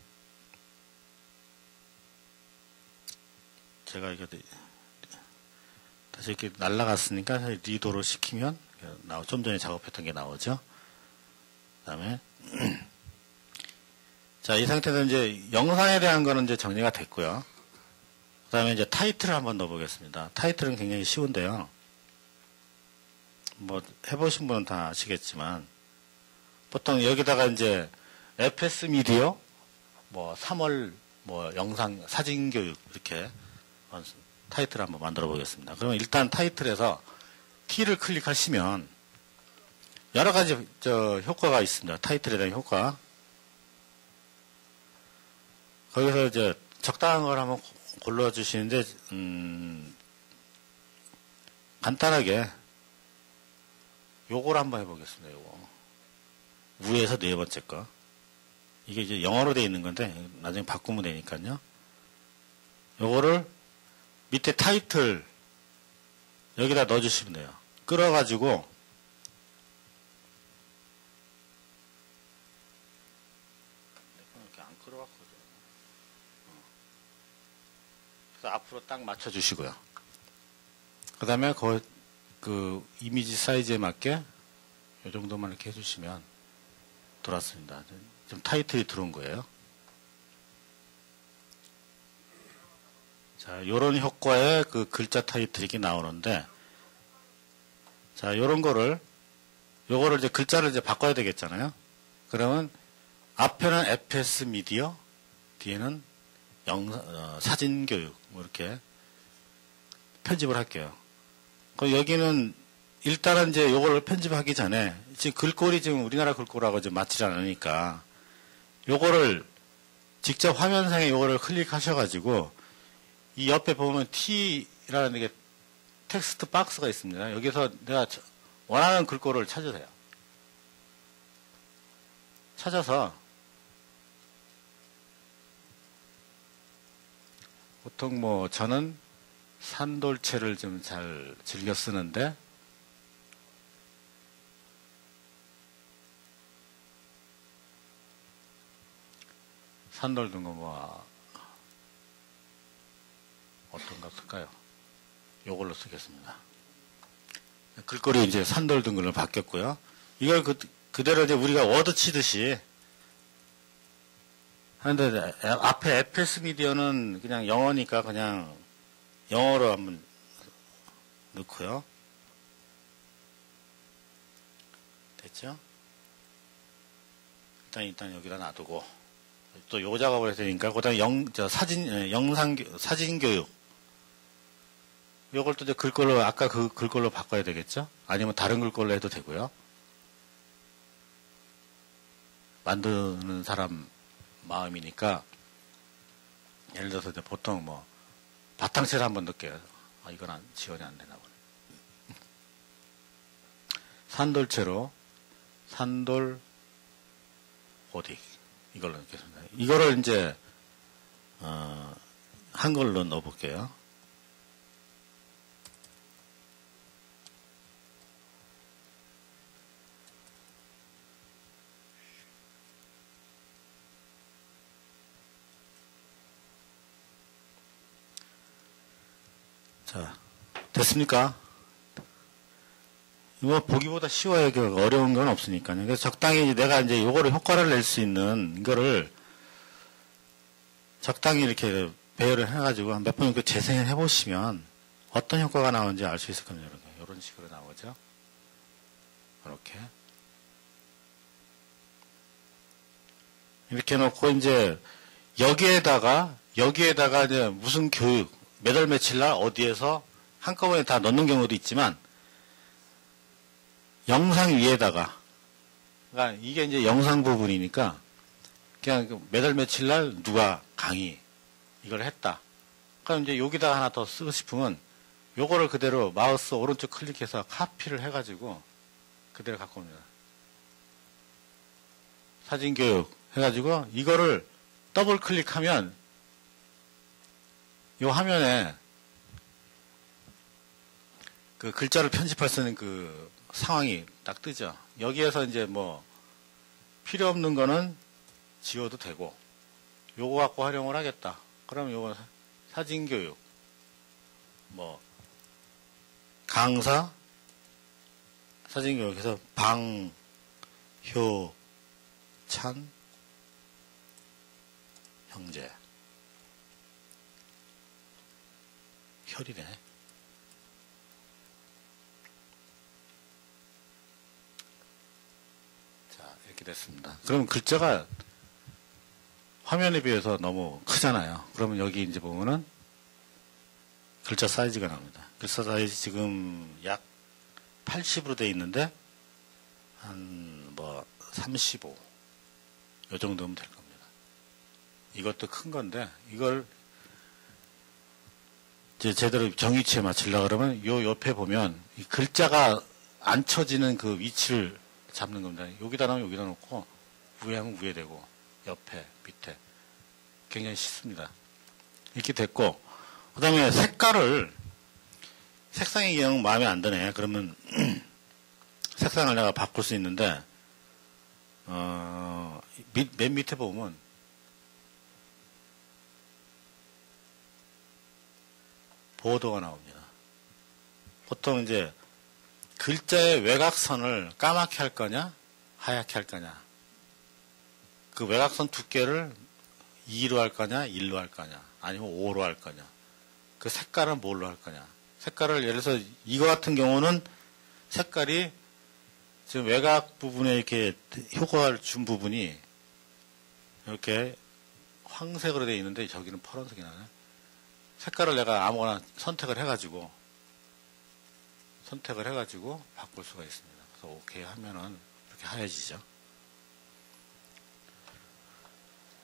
제가 이게 다시 이렇게 날아갔으니까 리도로 시키면 좀 전에 작업했던 게 나오죠. 그 다음에 자, 이 상태에서 이제 영상에 대한 거는 이제 정리가 됐고요. 그 다음에 이제 타이틀을 한번 넣어보겠습니다. 타이틀은 굉장히 쉬운데요. 뭐 해보신 분은 다 아시겠지만 보통 여기다가 이제 FS 미디어 뭐 3월 뭐 영상 사진 교육 이렇게 타이틀 한번 만들어 보겠습니다. 그러면 일단 타이틀에서 T를 클릭하시면 여러 가지 효과가 있습니다. 타이틀에 대한 효과. 거기서 이제 적당한 걸 한번 골라주시는데 간단하게 요걸 한번 해보겠습니다. 요거 위에서 네 번째 거 이게 이제 영어로 되어 있는 건데 나중에 바꾸면 되니까요. 요거를 밑에 타이틀 여기다 넣어주시면 돼요. 끌어가지고 이렇게 안 끌어갔거든. 그래서 앞으로 딱 맞춰주시고요. 그 다음에 그 이미지 사이즈에 맞게 이 정도만 이렇게 해주시면 들어왔습니다. 지금 타이틀이 들어온 거예요. 자, 요런 효과의 그 글자 타이틀이 나오는데, 자, 요거를 이제 글자를 이제 바꿔야 되겠잖아요. 그러면 앞에는 FS 미디어, 뒤에는 사진 교육, 뭐 이렇게 편집을 할게요. 여기는 일단은 이제 요거를 편집하기 전에 지금 글꼴이 지금 우리나라 글꼴하고 좀 맞지 않으니까 요거를 직접 화면상에 요거를 클릭하셔가지고 이 옆에 보면 T라는 게 텍스트 박스가 있습니다. 여기서 내가 원하는 글꼴을 찾으세요. 찾아서 보통 뭐 저는 산돌체를 좀 잘 즐겨 쓰는데 산돌 둔 거 뭐 어떤 거 쓸까요? 요걸로 쓰겠습니다. 글꼴이 이제 산돌 둔 걸로 바뀌었고요. 이걸 그대로 이제 우리가 워드 치듯이 하는데 앞에 FS 미디어는 그냥 영어니까 그냥 영어로 한번 넣고요. 됐죠? 일단 여기다 놔두고 또 요 작업을 해야 되니까 그다음에 사진 교육 요걸 또 이제 글꼴로 아까 그 글꼴로 바꿔야 되겠죠? 아니면 다른 글꼴로 해도 되고요. 만드는 사람 마음이니까 예를 들어서 이제 보통 뭐 바탕체를 한번 넣을게요. 아, 이건 지원이 안 되나 보네. 산돌체로 산돌 오딕 이걸로 넣겠습니다. 이거를 이제 한글로 넣어볼게요. 자, 됐습니까? 이거 보기보다 쉬워요. 어려운 건 없으니까요. 그래서 적당히 내가 이제 요거를 효과를 낼 수 있는 이거를 적당히 이렇게 배열을 해가지고 몇 번 이렇게 재생을 해보시면 어떤 효과가 나오는지 알 수 있을 겁니다. 이런 식으로 나오죠. 이렇게. 이렇게 놓고 이제 여기에다가 이제 무슨 교육, 몇 월 며칠 날 어디에서 한꺼번에 다 넣는 경우도 있지만 영상 위에다가 그러니까 이게 이제 영상 부분이니까 그냥 몇 월 며칠 날 누가 강의 이걸 했다. 그럼 이제 여기다가 하나 더 쓰고 싶으면 요거를 그대로 마우스 오른쪽 클릭해서 카피를 해가지고 그대로 갖고 옵니다. 사진 교육 해가지고 이거를 더블 클릭하면 요 화면에 그 글자를 편집할 수 있는 그 상황이 딱 뜨죠. 여기에서 이제 뭐 필요 없는 거는 지워도 되고 요거 갖고 활용을 하겠다. 그럼 요거 사진 교육 뭐 강사 사진 교육에서 방효찬 형제 혈이네. 이렇게 됐습니다. 그럼 글자가 화면에 비해서 너무 크잖아요. 그러면 여기 이제 보면은 글자 사이즈가 나옵니다. 글자 사이즈 지금 약 80으로 돼 있는데 한 뭐 35, 요 정도면 될 겁니다. 이것도 큰 건데 이걸 이제 제대로 정위치에 맞추려고 그러면 요 옆에 보면 이 글자가 안 쳐지는 그 위치를 잡는 겁니다. 여기다 놓으면 여기다 놓고 위에 하면 위에 되고 옆에 밑에 굉장히 쉽습니다. 이렇게 됐고 그 다음에 색상이 영 마음에 안 드네. 그러면 색상을 내가 바꿀 수 있는데 맨 밑에 보면 보더가 나옵니다. 보통 이제 글자의 외곽선을 까맣게 할 거냐 하얗게 할 거냐, 그 외곽선 두께를 2로 할 거냐 1로 할 거냐 아니면 5로 할 거냐, 그 색깔은 뭘로 할 거냐. 색깔을 예를 들어서 이거 같은 경우는 색깔이 지금 외곽 부분에 이렇게 효과를 준 부분이 이렇게 황색으로 되어 있는데 저기는 파란색이 나네. 색깔을 내가 아무거나 선택을 해가지고 바꿀 수가 있습니다. 그래서 오케이 하면은 이렇게 하얘지죠.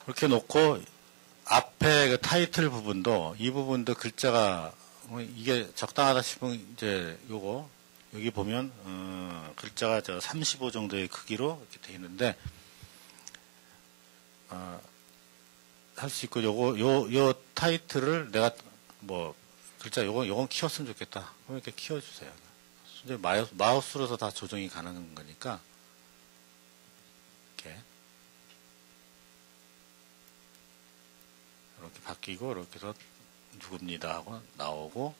이렇게 놓고 앞에 그 타이틀 부분도 이 부분도 글자가 이게 적당하다 싶으면 이제 요거 여기 보면 글자가 35 정도의 크기로 이렇게 되어 있는데 할 수 있고 요 타이틀을 내가 뭐 글자 요건 키웠으면 좋겠다. 그럼 이렇게 키워주세요. 이제 마우스로서 다 조정이 가능한 거니까 이렇게 바뀌고 이렇게 해서 누굽니다 하고 나오고,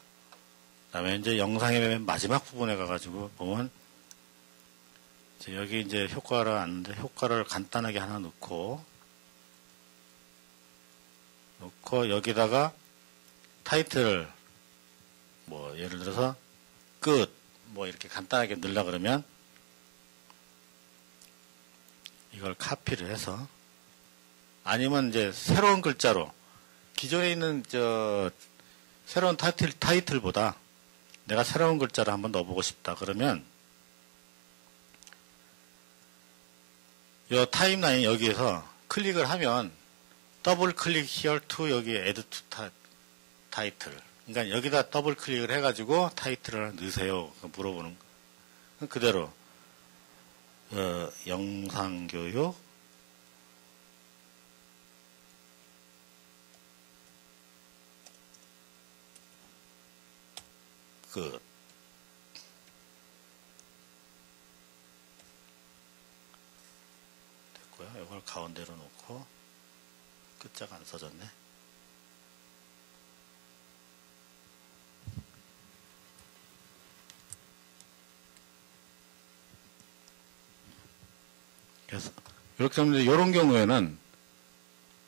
그 다음에 이제 영상의 맨 마지막 부분에 가가지고 보면 이제 여기 이제 효과를 아는데 효과를 간단하게 하나 넣고 여기다가 타이틀 뭐 예를 들어서 끝 뭐 이렇게 간단하게 넣으려 그러면 이걸 카피를 해서, 아니면 이제 새로운 글자로 기존에 있는 새로운 타이틀보다 내가 새로운 글자를 한번 넣어보고 싶다 그러면 이 타임라인 여기에서 클릭을 하면 더블 클릭 here to 여기 add to 타이틀, 그러니까 여기다 더블 클릭을 해가지고 타이틀을 넣으세요 물어보는 그대로 영상교육 끝. 됐고요. 이걸 가운데로 놓고 끝자가 안 써졌네. 그래서 이렇게 하면 이런 경우에는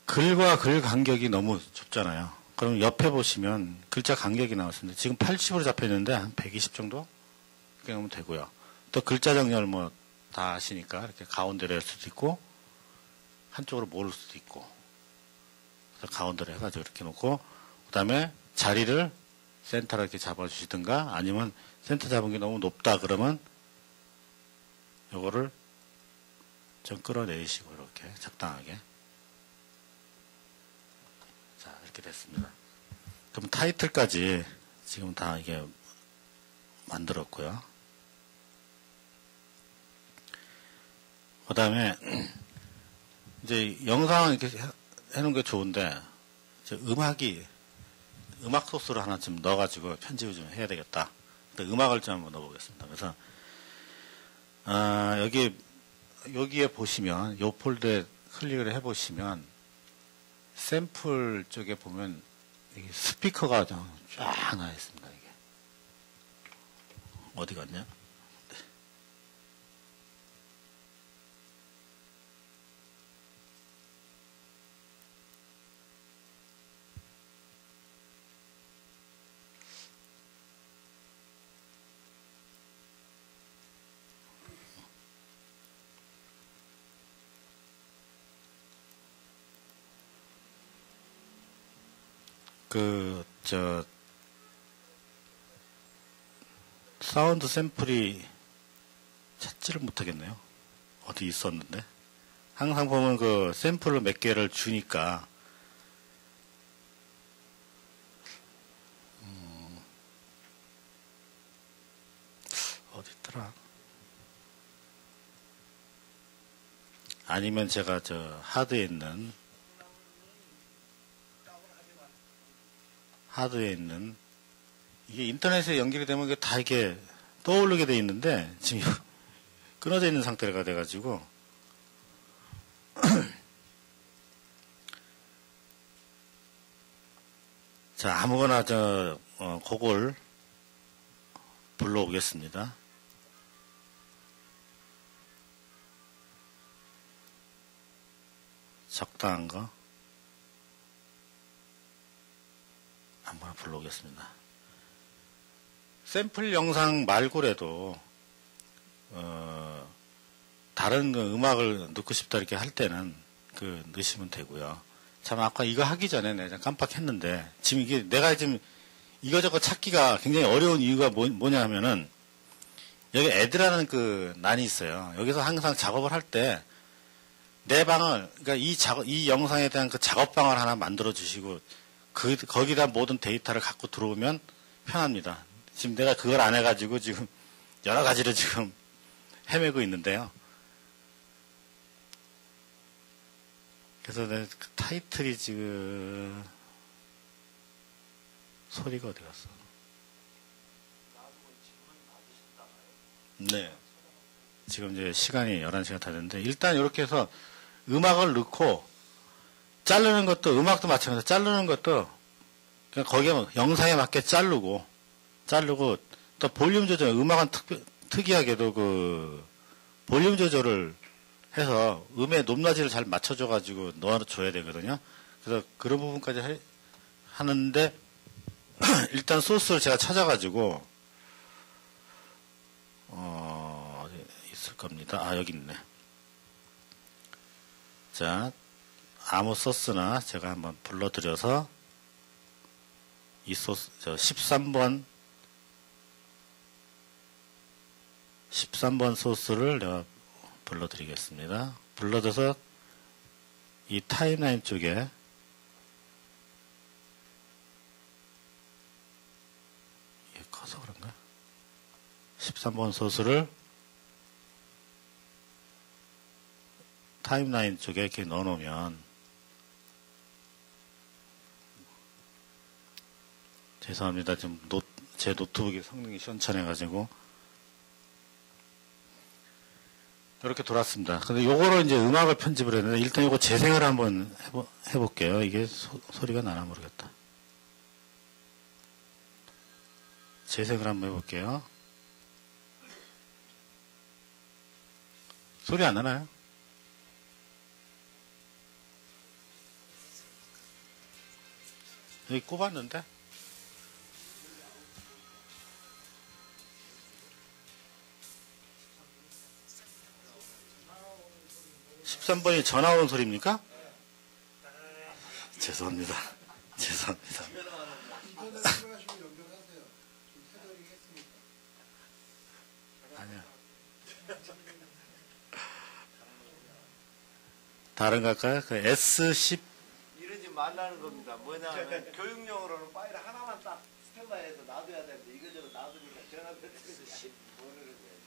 글과 글 간격이 너무 좁잖아요. 그럼 옆에 보시면 글자 간격이 나왔습니다. 지금 80으로 잡혀있는데 한 120 정도? 이렇게 하면 되고요. 또 글자 정렬 뭐 다 아시니까 이렇게 가운데로 할 수도 있고 한쪽으로 모을 수도 있고, 그래서 가운데로 해가지고 이렇게 놓고 그 다음에 자리를 센터로 이렇게 잡아주시든가, 아니면 센터 잡은 게 너무 높다 그러면 요거를 좀 끌어내시고 이렇게 적당하게. 자, 이렇게 됐습니다. 그럼 타이틀까지 지금 다 이게 만들었고요. 그 다음에 이제 영상 이렇게 해놓은 게 좋은데 이제 음악 소스를 하나 좀 넣어가지고 편집을 좀 해야 되겠다. 음악을 좀 한번 넣어보겠습니다. 그래서 여기에 보시면 요 폴더에 클릭을 해보시면 샘플 쪽에 보면 이게 스피커가 쫙 나와 있습니다. 이게 어디 갔냐? 사운드 샘플이 찾지를 못하겠네요. 어디 있었는데. 항상 보면 그 샘플을 몇 개를 주니까, 어디 있더라. 아니면 제가 하드에 있는 이게 인터넷에 연결이 되면 이게 다 이게 떠오르게 돼 있는데 지금 끊어져 있는 상태가 돼가지고 자, 아무거나 그걸 불러오겠습니다. 적당한 거 아무거나 불러오겠습니다. 샘플 영상 말고라도 다른 음악을 넣고 싶다 이렇게 할 때는 넣으시면 되고요. 참 아까 이거 하기 전에 내가 깜빡했는데 지금 이게 내가 지금 이거저거 찾기가 굉장히 어려운 이유가 뭐냐 하면은 여기 애드라는 난이 있어요. 여기서 항상 작업을 할 때 내 방을 그러니까 이 영상에 대한 작업방을 하나 만들어 주시고 거기다 모든 데이터를 갖고 들어오면 편합니다. 지금 내가 그걸 안 해가지고 지금 여러 가지를 지금 헤매고 있는데요. 그래서 내 타이틀이 지금 소리가 어디 갔어? 네. 지금 이제 시간이 11시가 다 됐는데 일단 이렇게 해서 음악을 넣고 자르는 것도 음악도 마찬가지로 자르는 것도 그냥 거기에 영상에 맞게 자르고 또 볼륨 조절 음악은 특이하게도 볼륨 조절을 해서 음의 높낮이를 잘 맞춰줘 가지고 넣어줘야 되거든요. 그래서 그런 부분까지 하는데 일단 소스를 제가 찾아가지고 어디 있을 겁니다. 아, 여기 있네. 자, 아무 소스나 제가 한번 불러드려서 이 소스 13번 소스를 내가 불러드리겠습니다. 불러줘서 이 타임라인 쪽에 이게 커서 그런가? 13번 소스를 타임라인 쪽에 이렇게 넣어놓으면 죄송합니다. 지금 제 노트북이 성능이 시원찮아가지고 이렇게 돌았습니다. 근데 요거로 이제 음악을 편집을 했는데 일단 요거 재생을 한번 해볼게요. 이게 소리가 나나 모르겠다. 재생을 한번 해볼게요. 소리 안 나나요? 여기 꼽았는데? (13번이) 전화 오는 소리입니까? 죄송합니다. 아니야. 다른 거 할까요? S10 이러지 말라는 겁니다. 뭐냐면 교육용으로는 파일 하나만 딱 스탠바이해서 놔둬야 되는데 이거저거 놔두니까 전화 배터리도 10 모르는 거예요.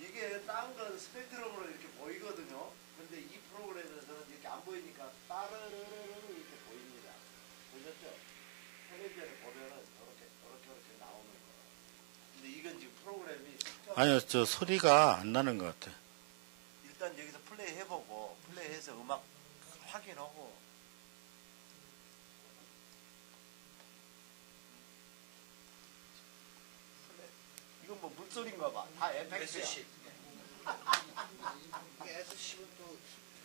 이게 딴 건 스펙트럼으로 이렇게 보이거든요. 근데 이 프로그램에서는 이렇게 안 보이니까 따르르르 이렇게 보입니다. 보셨죠? 텔레비전에 보면은 이렇게 나오는 거예요. 근데 이건 지금 프로그램이 아니요, 소리가 안 나는 것 같아. 일단 여기서 플레이 해보고 플레이해서 음악 확인하고 이건 뭐 물소리인가 봐. 다 에펙트야.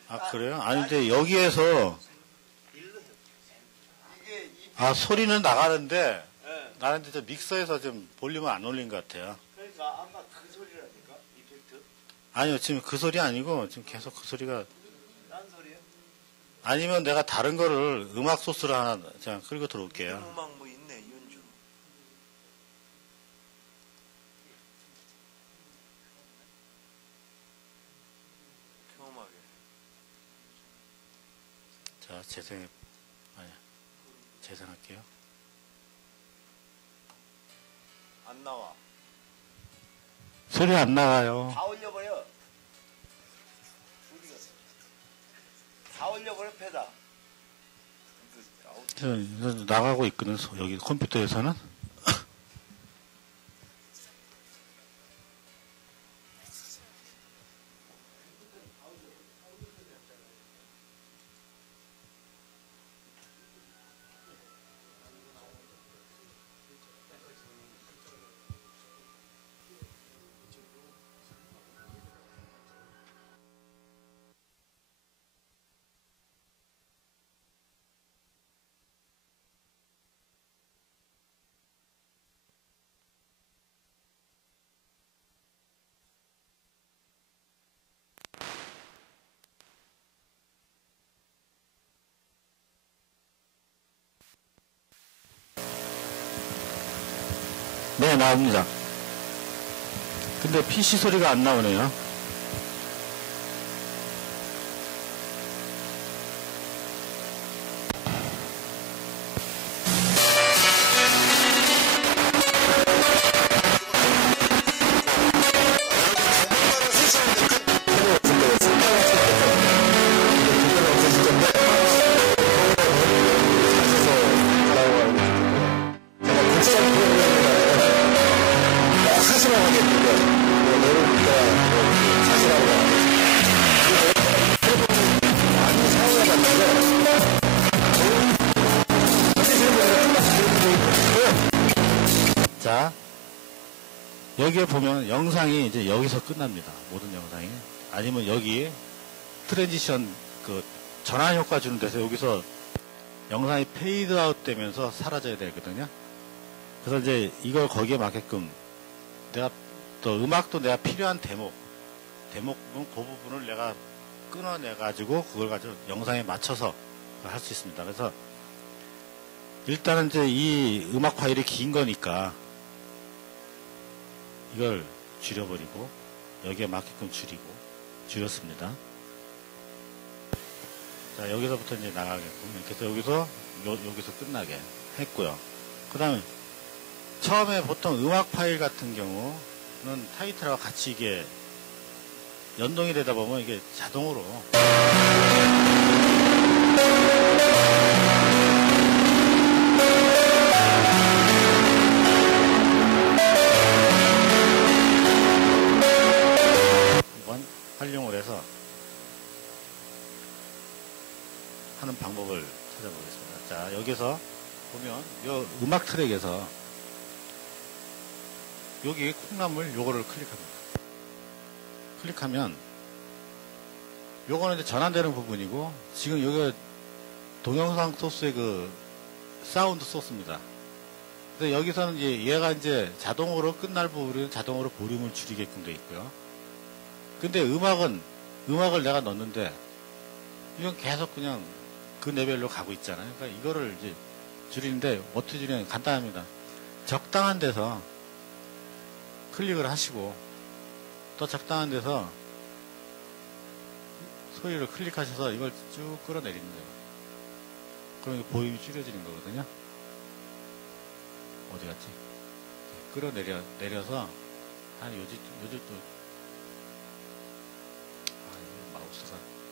아, 그래요? 아니, 근데 여기에서 이게 소리는 나가는데 네. 나는데 저 믹서에서 좀 볼륨을 안 올린 것 같아요. 그러니까 아까 그 소리라니까 이펙트. 아니요, 지금 그 소리 아니고 지금 계속 그 소리가 딴 소리요? 아니면 내가 다른 거를 음악 소스를 하나 그냥 끌고 들어올게요. 음악 뭐 있네, 연주. 경험하게. 자, 재생할게요. 안 나와. 소리 안 나가요. 다 올려버려. 소리가. 다 올려버려, 패다. 나가고 있거든, 여기 컴퓨터에서는. 네, 나옵니다. 근데 PC 소리가 안 나오네요. 자, 여기에 보면 영상이 이제 여기서 끝납니다. 모든 영상이. 아니면 여기 트랜지션 그 전환 효과 주는 데서 여기서 영상이 페이드 아웃 되면서 사라져야 되거든요. 그래서 이제 이걸 거기에 맞게끔 내가 또 음악도 내가 필요한 대목은 그 부분을 내가 끊어내 가지고 그걸 가지고 영상에 맞춰서 할 수 있습니다. 그래서 일단은 이제 이 음악 파일이 긴 거니까 이걸 줄여버리고 여기에 맞게끔 줄였습니다. 자, 여기서부터 이제 나가겠고, 그래서 여기서 끝나게 했고요. 그 다음에 처음에 보통 음악 파일 같은 경우는 타이틀하고 같이 이게 연동이 되다 보면 이게 자동으로 활용을 해서 하는 방법을 찾아보겠습니다. 자, 여기서 보면 이 음악 트랙에서 여기 콩나물 요거를 클릭합니다. 클릭하면 요거는 이제 전환되는 부분이고, 지금 여기가 동영상 소스의 그 사운드 소스입니다. 근데 여기서는 이제 얘가 이제 자동으로 끝날 부분은 자동으로 볼륨을 줄이게끔 되어 있고요. 근데 음악을 내가 넣었는데 이건 계속 그냥 그 레벨로 가고 있잖아요. 그러니까 이거를 이제 줄이는데 어떻게 줄이냐면 간단합니다. 적당한 데서 클릭을 하시고 또 적당한 데서 소리를 클릭하셔서 이걸 쭉 끌어내리는 거예요. 그럼 볼륨이 줄여지는 거거든요. 어디 갔지? 끌어내려서 한 요즘 또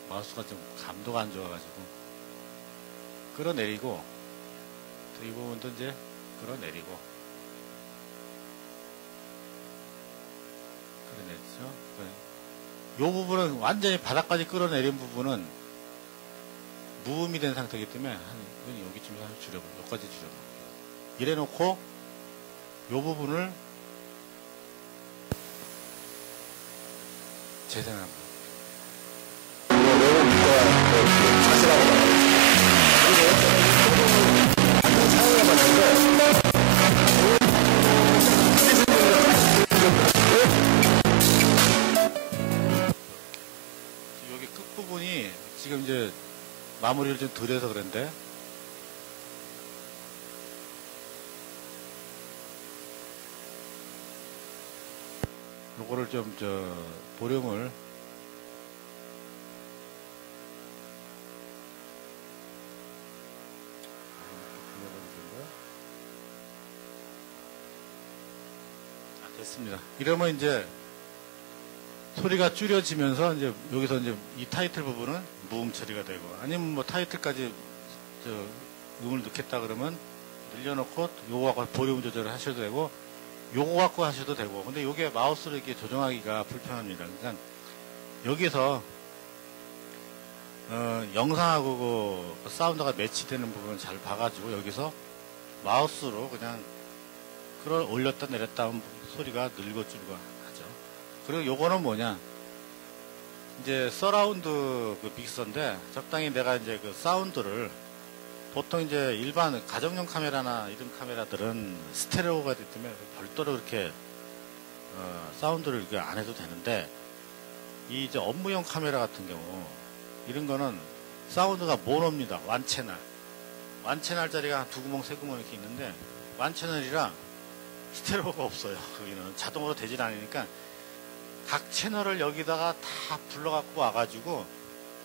마우스가 좀 감도가 안 좋아가지고 끌어내리고 또 이 부분도 이제 끌어내리고 끌어내리죠. 이 부분은 완전히 바닥까지 끌어내린 부분은 무음이 된 상태이기 때문에 한 여기쯤에서 줄여볼게요. 여기까지 줄여볼게요. 이래놓고 이 부분을 재생합니다. 여기 끝부분이 지금 이제 마무리를 좀 덜 해서 그런데. 요거를 좀, 보령을, 됐습니다. 이러면 이제 소리가 줄여지면서 이제 여기서 이제 이 타이틀 부분은 무음 처리가 되고, 아니면 뭐 타이틀까지 음을 넣겠다 그러면 늘려놓고 요거 갖고 볼륨 조절을 하셔도 되고, 요거 갖고 하셔도 되고. 근데 요게 마우스로 이렇게 조정하기가 불편합니다. 그러니까 여기서 영상하고 그 사운드가 매치되는 부분을 잘 봐가지고 여기서 마우스로 그냥 그걸 올렸다 내렸다 하면 소리가 늘고 줄고 하죠. 그리고 요거는 뭐냐, 이제 서라운드 그 믹서인데, 적당히 내가 이제 그 사운드를, 보통 이제 일반 가정용 카메라나 이런 카메라들은 스테레오가 되기 때문에 별도로 그렇게 사운드를 이렇게 안 해도 되는데, 이 이제 업무용 카메라 같은 경우 이런 거는 사운드가 모노입니다. 완채널. 완채널짜리가 두 구멍 세 구멍 이렇게 있는데, 완채널이라 스테레오가 없어요. 거기는 자동으로 되질 않으니까 각 채널을 여기다가 다 불러갖고 와가지고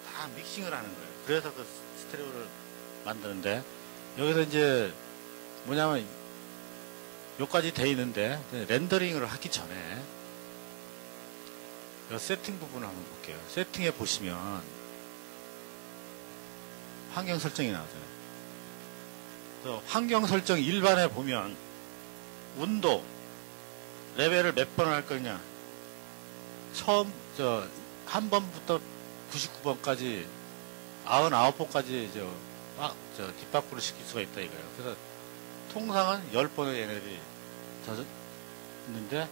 다 믹싱을 하는 거예요. 그래서 그 스테레오를 만드는데, 여기서 이제 뭐냐면 여기까지 돼 있는데 렌더링을 하기 전에 이 세팅 부분을 한번 볼게요. 세팅에 보시면 환경 설정이 나오잖아요. 그래서 환경 설정 일반에 보면 운도 레벨을 몇 번을 할 거냐, 처음 한 번부터 99번까지 99번까지 뒷바꾸를 시킬 수가 있다 이거예요. 그래서 통상은 10번의 얘네들이 있는데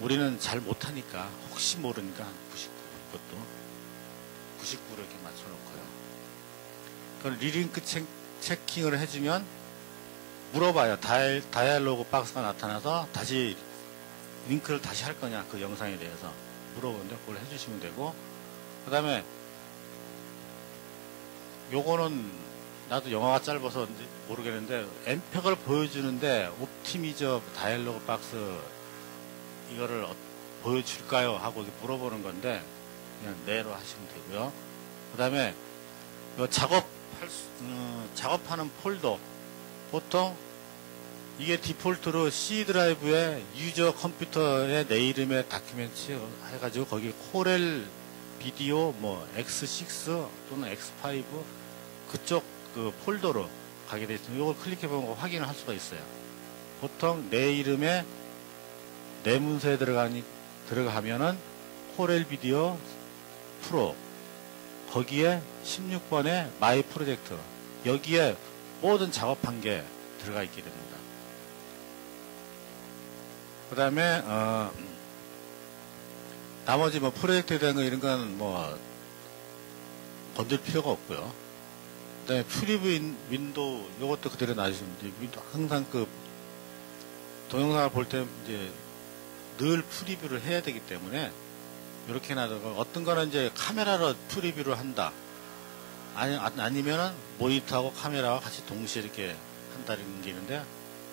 우리는 잘 못하니까 혹시 모르니까 99, 그것도 99를 이렇게 맞춰놓고요. 그걸 리링크 체킹을 해주면 물어봐요. 다이얼로그 박스가 나타나서 다시 링크를 다시 할 거냐, 그 영상에 대해서 물어보는데 그걸 해주시면 되고, 그 다음에 요거는 나도 영화가 짧아서 모르겠는데 엠팩을 보여주는데 옵티미저 다이얼로그 박스 이거를 보여줄까요? 하고 물어보는 건데 그냥 네로 하시면 되고요. 그 다음에 작업하는 폴더, 보통 이게 디폴트로 C 드라이브에 유저 컴퓨터에 내 이름의 다큐멘트 해가지고 거기 코렐 비디오 뭐 X6 또는 X5 그쪽 그 폴더로 가게 되어 있으면 이걸 클릭해보면 확인을 할 수가 있어요. 보통 내 이름에 내 문서에 들어가면은 코렐 비디오 프로, 거기에 16번에 마이 프로젝트, 여기에 모든 작업한 게 들어가 있게 됩니다. 그 다음에 나머지 뭐 프로젝트에 대한 거 이런 건 뭐 건들 필요가 없고요. 그 다음에 프리뷰 윈도우 요것도 그대로 놔주시면 돼요. 항상 그 동영상을 볼 때 이제 늘 프리뷰를 해야 되기 때문에 이렇게 놔두고, 어떤 거는 이제 카메라로 프리뷰를 한다, 아니면은 모니터하고 카메라와 같이 동시에 이렇게 한다는 게 있는데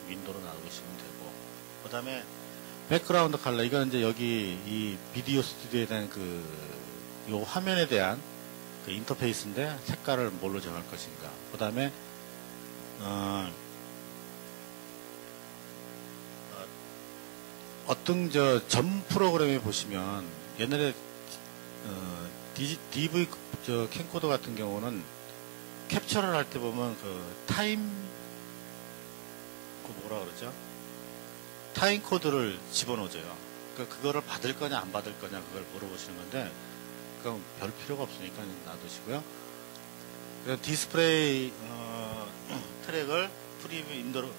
윈도우로 놔두시면 되고, 그 다음에 백그라운드 컬러, 이건 이제 여기 이 비디오 스튜디오에 대한 요 화면에 대한 그 인터페이스인데 색깔을 뭘로 정할 것인가. 그 다음에 어떤 전 프로그램에 보시면 옛날에 DV 캠코더 같은 경우는 캡처를 할 때 보면 그 타임 뭐라 그러죠? 타임 코드를 집어넣어줘요. 그러니까 그거를 받을 거냐 안 받을 거냐 그걸 물어보시는 건데, 그건 별 필요가 없으니까 놔두시고요. 그래서 디스플레이 트랙을 프리뷰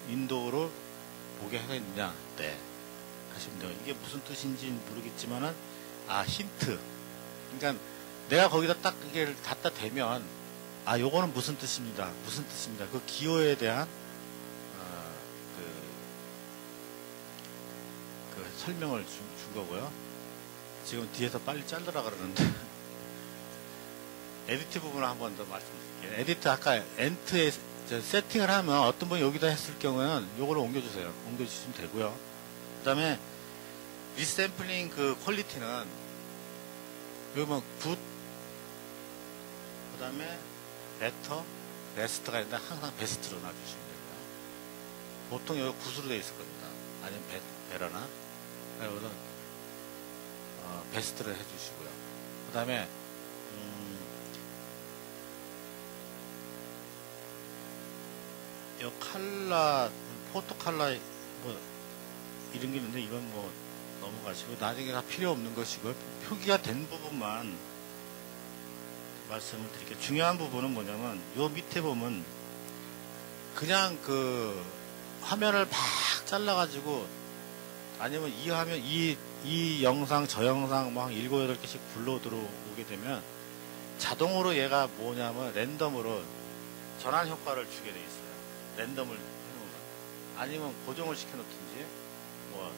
윈도우로 보게 하겠느냐, 네 하시면 돼요. 이게 무슨 뜻인지 모르겠지만은 힌트. 그러니까 내가 거기다 딱 이게 갖다 대면 요거는 무슨 뜻입니다. 무슨 뜻입니다. 그 기호에 대한 그 설명을 준 거고요. 지금 뒤에서 빨리 자르라 그러는데 에디트 부분을 한 번 더 말씀드릴게요. 에디트 아까 엔트에 세팅을 하면 어떤 분이 여기다 했을 경우에는 요거를 옮겨주세요. 옮겨주시면 되고요. 그 다음에 리샘플링 그 퀄리티는 여기 뭐 굿, 그 다음에 베터, 베스트가 있는데 항상 베스트로 놔주시면 되고요. 보통 여기 굿으로 되어 있을 겁니다. 아니면 베러나. 그래서 베스트를 해주시고요. 그 다음에 이 칼라, 포토 칼라 뭐 이런 게 있는데 이건 뭐 넘어가시고 나중에 다 필요 없는 것이고 표기가 된 부분만 말씀을 드릴게요. 중요한 부분은 뭐냐면 요 밑에 보면 그냥 그 화면을 막 잘라가지고 아니면 이 화면 이 영상 저 영상 막 7, 8개씩 굴러 들어오게 되면 자동으로 얘가 뭐냐면 랜덤으로 전환 효과를 주게 돼 있어요. 랜덤을 해놓으면 아니면 고정을 시켜놓든지 뭐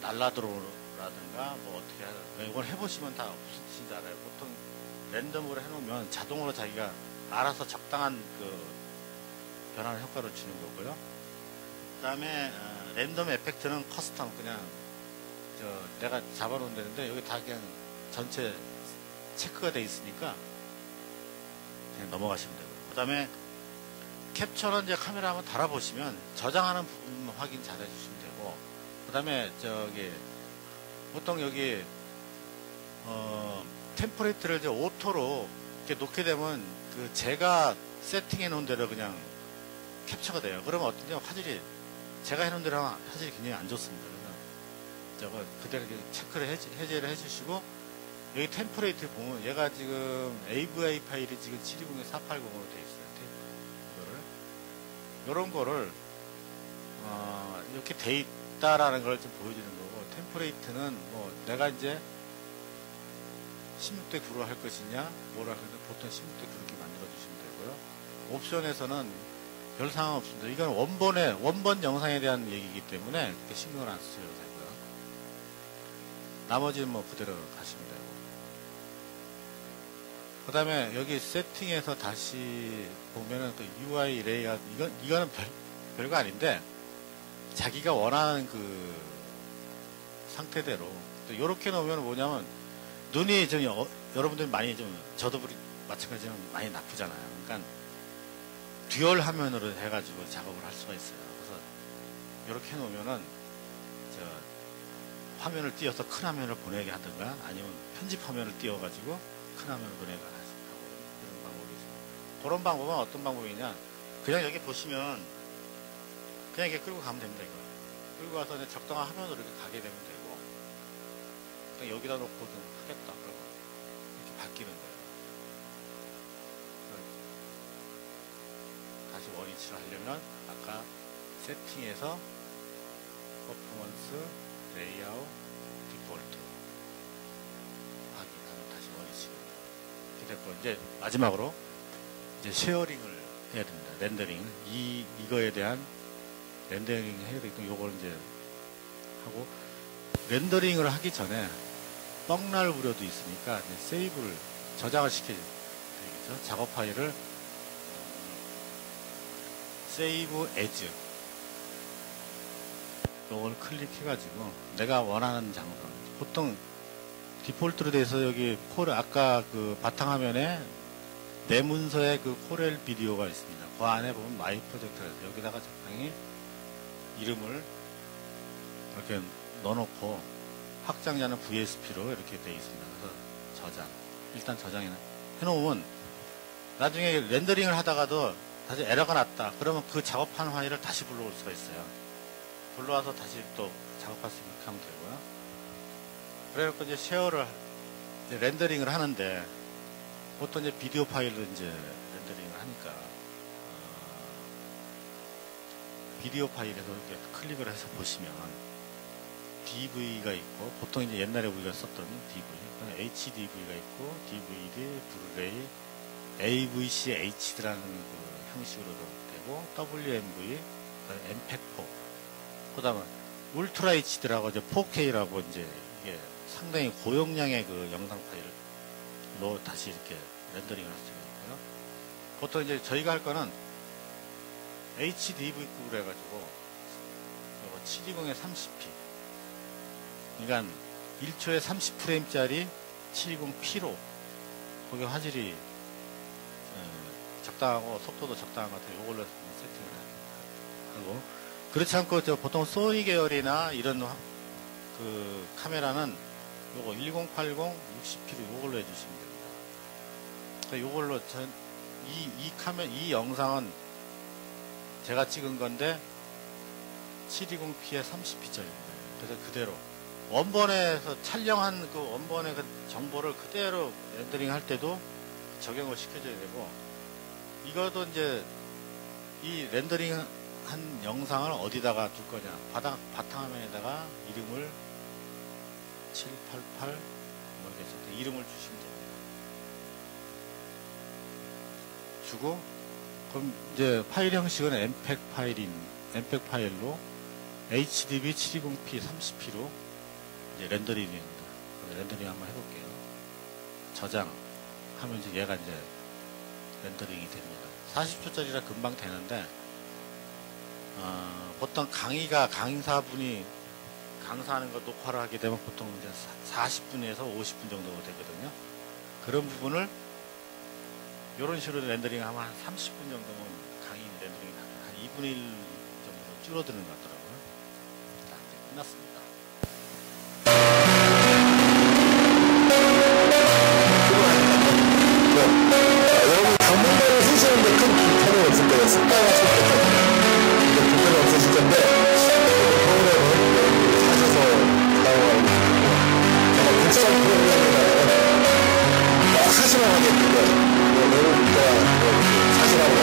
날라들어라든가 뭐 어떻게 하든 이걸 해보시면 다 무슨 뜻인지 알아요. 보통 랜덤으로 해놓으면 자동으로 자기가 알아서 적당한 그 변환 효과를 주는 거고요. 그 다음에 랜덤 에펙트는 커스텀 그냥 내가 잡아놓은 데인데 여기 다 그냥 전체 체크가 돼 있으니까 그냥 넘어가시면 되고요. 그 다음에 캡처는 이제 카메라 한번 달아보시면 저장하는 부분 확인 잘 해주시면 되고, 그 다음에 보통 여기 템플레이트를 이제 오토로 이렇게 놓게 되면 그 제가 세팅해 놓은 대로 그냥 캡처가 돼요. 그러면 어떤지 화질이 제가 해놓은 대로 하면 화질이 굉장히 안 좋습니다. 그래서 그대로 체크를 해제를 해주시고, 여기 템플레이트 보면 얘가 지금 AVI 파일이 지금 720에 480으로 되어 있어요. 이런 거를 이렇게 돼 있다라는 걸 좀 보여주는 거고, 템플레이트는 뭐 내가 이제 16대 9로 할 것이냐 뭐라 하면 보통 16대 9 이렇게 만들어 주시면 되고요. 옵션에서는 별 상관 없습니다. 이건 원본 영상에 대한 얘기이기 때문에 그렇게 신경을 안 쓰셔도 되고요. 나머지는 뭐 그대로 가시면 되고, 그 다음에 여기 세팅에서 다시 보면은 또 UI 레이아웃, 이거는 별거 아닌데, 자기가 원하는 그 상태대로, 또 요렇게 놓으면 뭐냐면, 눈이 좀, 여러분들 많이 좀, 저도 마찬가지로 많이 나쁘잖아요. 그러니까, 듀얼 화면으로 해가지고 작업을 할 수가 있어요. 그래서, 요렇게 놓으면은, 화면을 띄워서 큰 화면을 보내게 하든가, 아니면 편집 화면을 띄워가지고, 큰 화면을 보내게 하고 이런 방법이 있습니다. 그런 방법은 어떤 방법이냐, 그냥 여기 보시면 그냥 이렇게 끌고 가면 됩니다. 이거 끌고 가서 이제 적당한 화면으로 이렇게 가게 되면 되고, 그냥 여기다 놓고 좀 하겠다 그러면 이렇게 바뀌는 거예요. 다시 원위치를 하려면 아까 세팅에서 퍼포먼스 레이아웃 디폴트 확인하면 다시 원위치가 이렇게 됐고, 이제 마지막으로 이제 쉐어링을 해야 됩니다. 렌더링. 이거에 대한 렌더링을 해야 되고, 요걸 이제 하고, 렌더링을 하기 전에 뻥날 우려도 있으니까 이제 세이브를 저장을 시켜야 되겠죠. 작업 파일을 세이브 에즈 요걸 클릭해가지고 내가 원하는 장소, 보통 디폴트로 돼서 여기 아까 그 바탕화면에 내 문서에 그 코렐 비디오가 있습니다. 그 안에 보면 마이 프로젝트가 있어요. 여기다가 적당히 이름을 이렇게 넣어놓고 확장자는 VSP로 이렇게 되어 있습니다. 그래서 일단 저장해 놓으면 나중에 렌더링을 하다가도 다시 에러가 났다. 그러면 그 작업한 파일을 다시 불러올 수가 있어요. 불러와서 다시 또 작업할 수 있게 하면 되고요. 그래갖고 이제 이제 렌더링을 하는데, 보통 이제 비디오 파일로 이제 렌더링을 하니까, 비디오 파일에서 이렇게 클릭을 해서 보시면, DV가 있고, 보통 이제 옛날에 우리가 썼던 DV, HDV가 있고, DVD, 블루레이, AVC, HD라는 그 형식으로도 되고, WMV, MP4, 그 다음에 울트라 HD라고 이제 4K라고 이제 이게 상당히 고용량의 그 영상 파일로 다시 이렇게 렌더링을 할 수가 있고요. 보통 이제 저희가 할 거는 HDV급으로 해가지고 720에 30p, 그러니까 1초에 30프레임짜리 720p로 거기 화질이 적당하고 속도도 적당한 것 같아요. 이걸로 세팅을 하고, 그렇지 않고 보통 소니 계열이나 이런 그 카메라는 요거 1080 60p로 요걸로 해주시면 됩니다. 그러니까 요걸로 이 영상은 제가 찍은 건데 720p에 30p짜리입니다. 그래서 그대로 원본에서 촬영한 그 원본의 그 정보를 그대로 렌더링 할 때도 적용을 시켜줘야 되고, 이것도 이제 이 렌더링 한 영상을 어디다가 둘 거냐, 바탕화면에다가 이름을 788 모르겠어, 이름을 주시면 됩니다. 주고, 그럼 이제 파일 형식은 mpeg 파일로 HDV 720p 30p로 이제 렌더링입니다. 렌더링 한번 해볼게요. 저장하면 이제 얘가 이제 렌더링이 됩니다. 40초짜리라 금방 되는데, 보통 강의사분이 강사하는 거 녹화를 하게 되면 보통 이제 40분에서 50분 정도 되거든요. 그런 부분을 이런 식으로 렌더링 하면 한 30분 정도면 강의 렌더링이 한 2분의 1 정도 줄어드는 것 같더라고요. 자, 이제 끝났습니다. 여러분 전문가를 쓰시는데 큰 불편은 없을 거예요. 습관하실 때도 불편은 없으실 텐데 프로그램을 하셔서 사용하고 정말 국산 프로그램이라면 사실만 하겠는데 여러분과 사실하고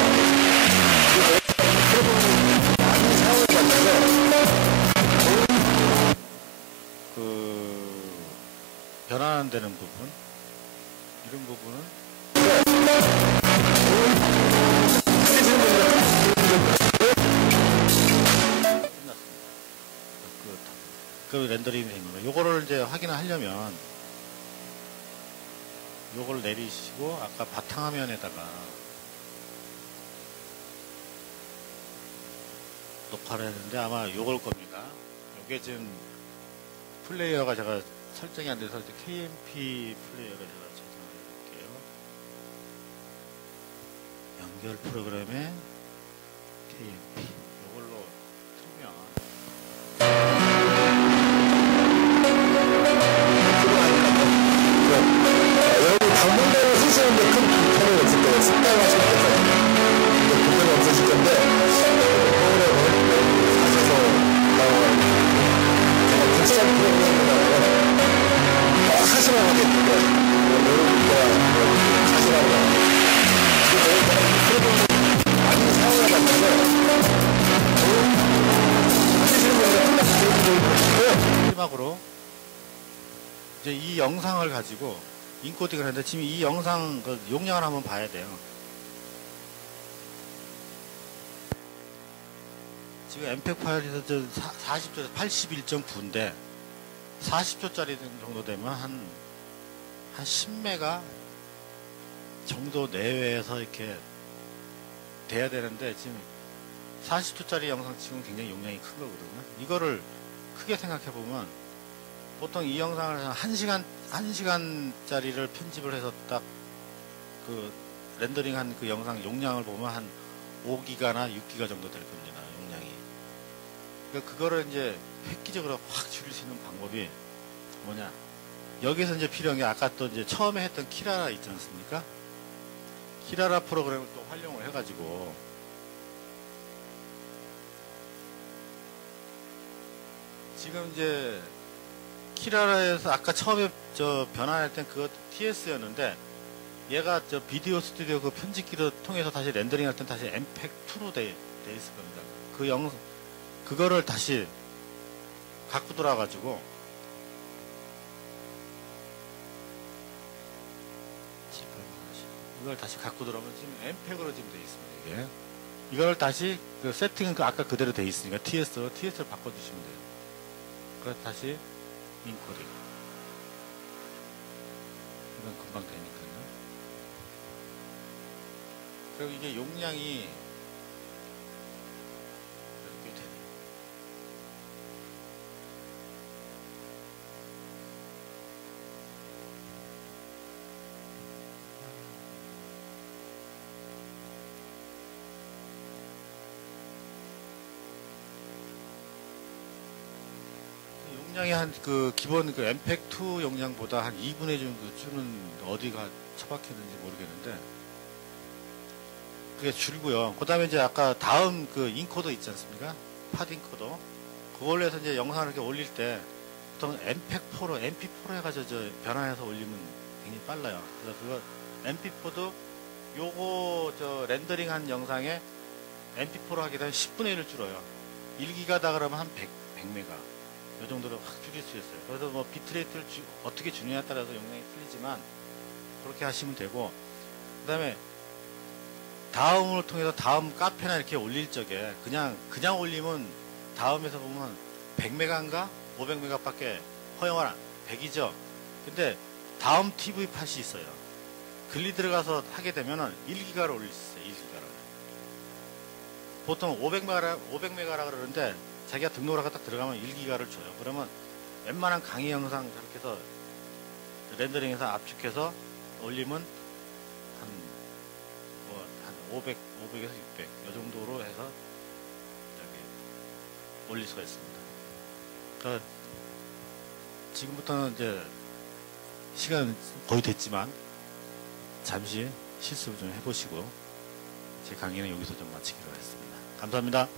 프로그램을 많이 사용을 받는데 변환되는 부분, 이런 부분은 끝났습니다. 그 렌더링이 된 거예요. 요거를 이제 확인을 하려면 요걸 내리시고 아까 바탕화면에다가 녹화를 했는데 아마 요걸 겁니다. 요게 지금 플레이어가 제가 설정이 안 돼서 이제 KMP 플레이어를 제가 설정을 해볼게요. 연결 프로그램에 KMP 요걸로 틀면 여러분 전문가를 쓰시는데 큰 불편은 없을 거예요. 습관하실 때도 불편은 없으실 텐데 프로그램을 하셔서 사용하고 정말 국산 프로그램이라면 사실만 하겠는데 여러분과 사실하고 프로그램을 많이 사용해 봤는데 하시는 분들 마지막으로 이제 이 영상을 가지고 인코딩을 했는데 지금 이 영상 그 용량을 한번 봐야 돼요. 지금 mpeg 파일에서 40초에서 81.9인데 40초짜리 정도 되면 한 10메가 정도 내외에서 이렇게 돼야 되는데 지금 40초짜리 영상 지금 굉장히 용량이 큰 거거든요. 이거를 크게 생각해 보면 보통 이 영상을 1시간짜리를 편집을 해서 딱 그 렌더링한 그 영상 용량을 보면 한 5기가나 6기가 정도 될 겁니다. 용량이. 그러니까 그거를 이제 획기적으로 확 줄일 수 있는 방법이 뭐냐. 여기서 이제 필요한 게 아까 또 이제 처음에 했던 키라라 있지 않습니까? 키라라 프로그램을 또 활용을 해가지고 지금 이제 키라라에서 아까 처음에 변환할 땐 그것 TS였는데 얘가 비디오 스튜디오 그 편집기를 통해서 다시 렌더링 할 땐 다시 mpeg2로 돼 있을 겁니다. 그거를 다시 갖고 돌아가지고 이걸 다시 갖고 들어오면 지금 mpeg으로 지금 돼 있습니다. 이게 이걸 다시 그 세팅은 아까 그대로 돼 있으니까 TS를 바꿔주시면 돼요. 그래서 다시 인코딩 이건 금방 되니까요. 그리고 이게 용량이 꽤 되네. 용량이 한 그 기본 그 엠팩2 용량보다 한 2분의 정도 줄은 어디가 처박혔는지 모르겠는데 그게 줄고요. 그 다음에 이제 아까 다음 그 인코더 있지 않습니까? 팟 인코더. 그걸로 해서 이제 영상을 이렇게 올릴 때 보통 엠팩4로, MP4로 해가지고 저 변환해서 올리면 굉장히 빨라요. 그래서 그거 MP4도 요거 저 렌더링 한 영상에 MP4로 하게 되면 10분의 1을 줄어요. 1기가다 그러면 한 100메가. 요 정도로 확 줄일 수 있어요. 그래서 뭐 비트레이트를 어떻게 주느냐에 따라서 용량이 틀리지만 그렇게 하시면 되고, 그 다음에 다음을 통해서 다음 카페나 이렇게 올릴 적에 그냥 올리면 다음에서 보면 100메가인가 500메가 밖에 허용을 100이죠. 근데 다음 TV 팟이 있어요. 글리 들어가서 하게 되면은 1기가를 올릴 수 있어요. 1기가를. 보통 500메가라 그러는데 자기가 등록을 하고 딱 들어가면 1기가를 줘요. 그러면 웬만한 강의 영상 저렇게 해서 렌더링해서 압축해서 올리면 한 500에서 600, 이 정도로 해서 여기 올릴 수가 있습니다. 그러니까 지금부터는 이제 시간 거의 됐지만 잠시 실습을 좀 해보시고 제 강의는 여기서 좀 마치기로 했습니다. 감사합니다.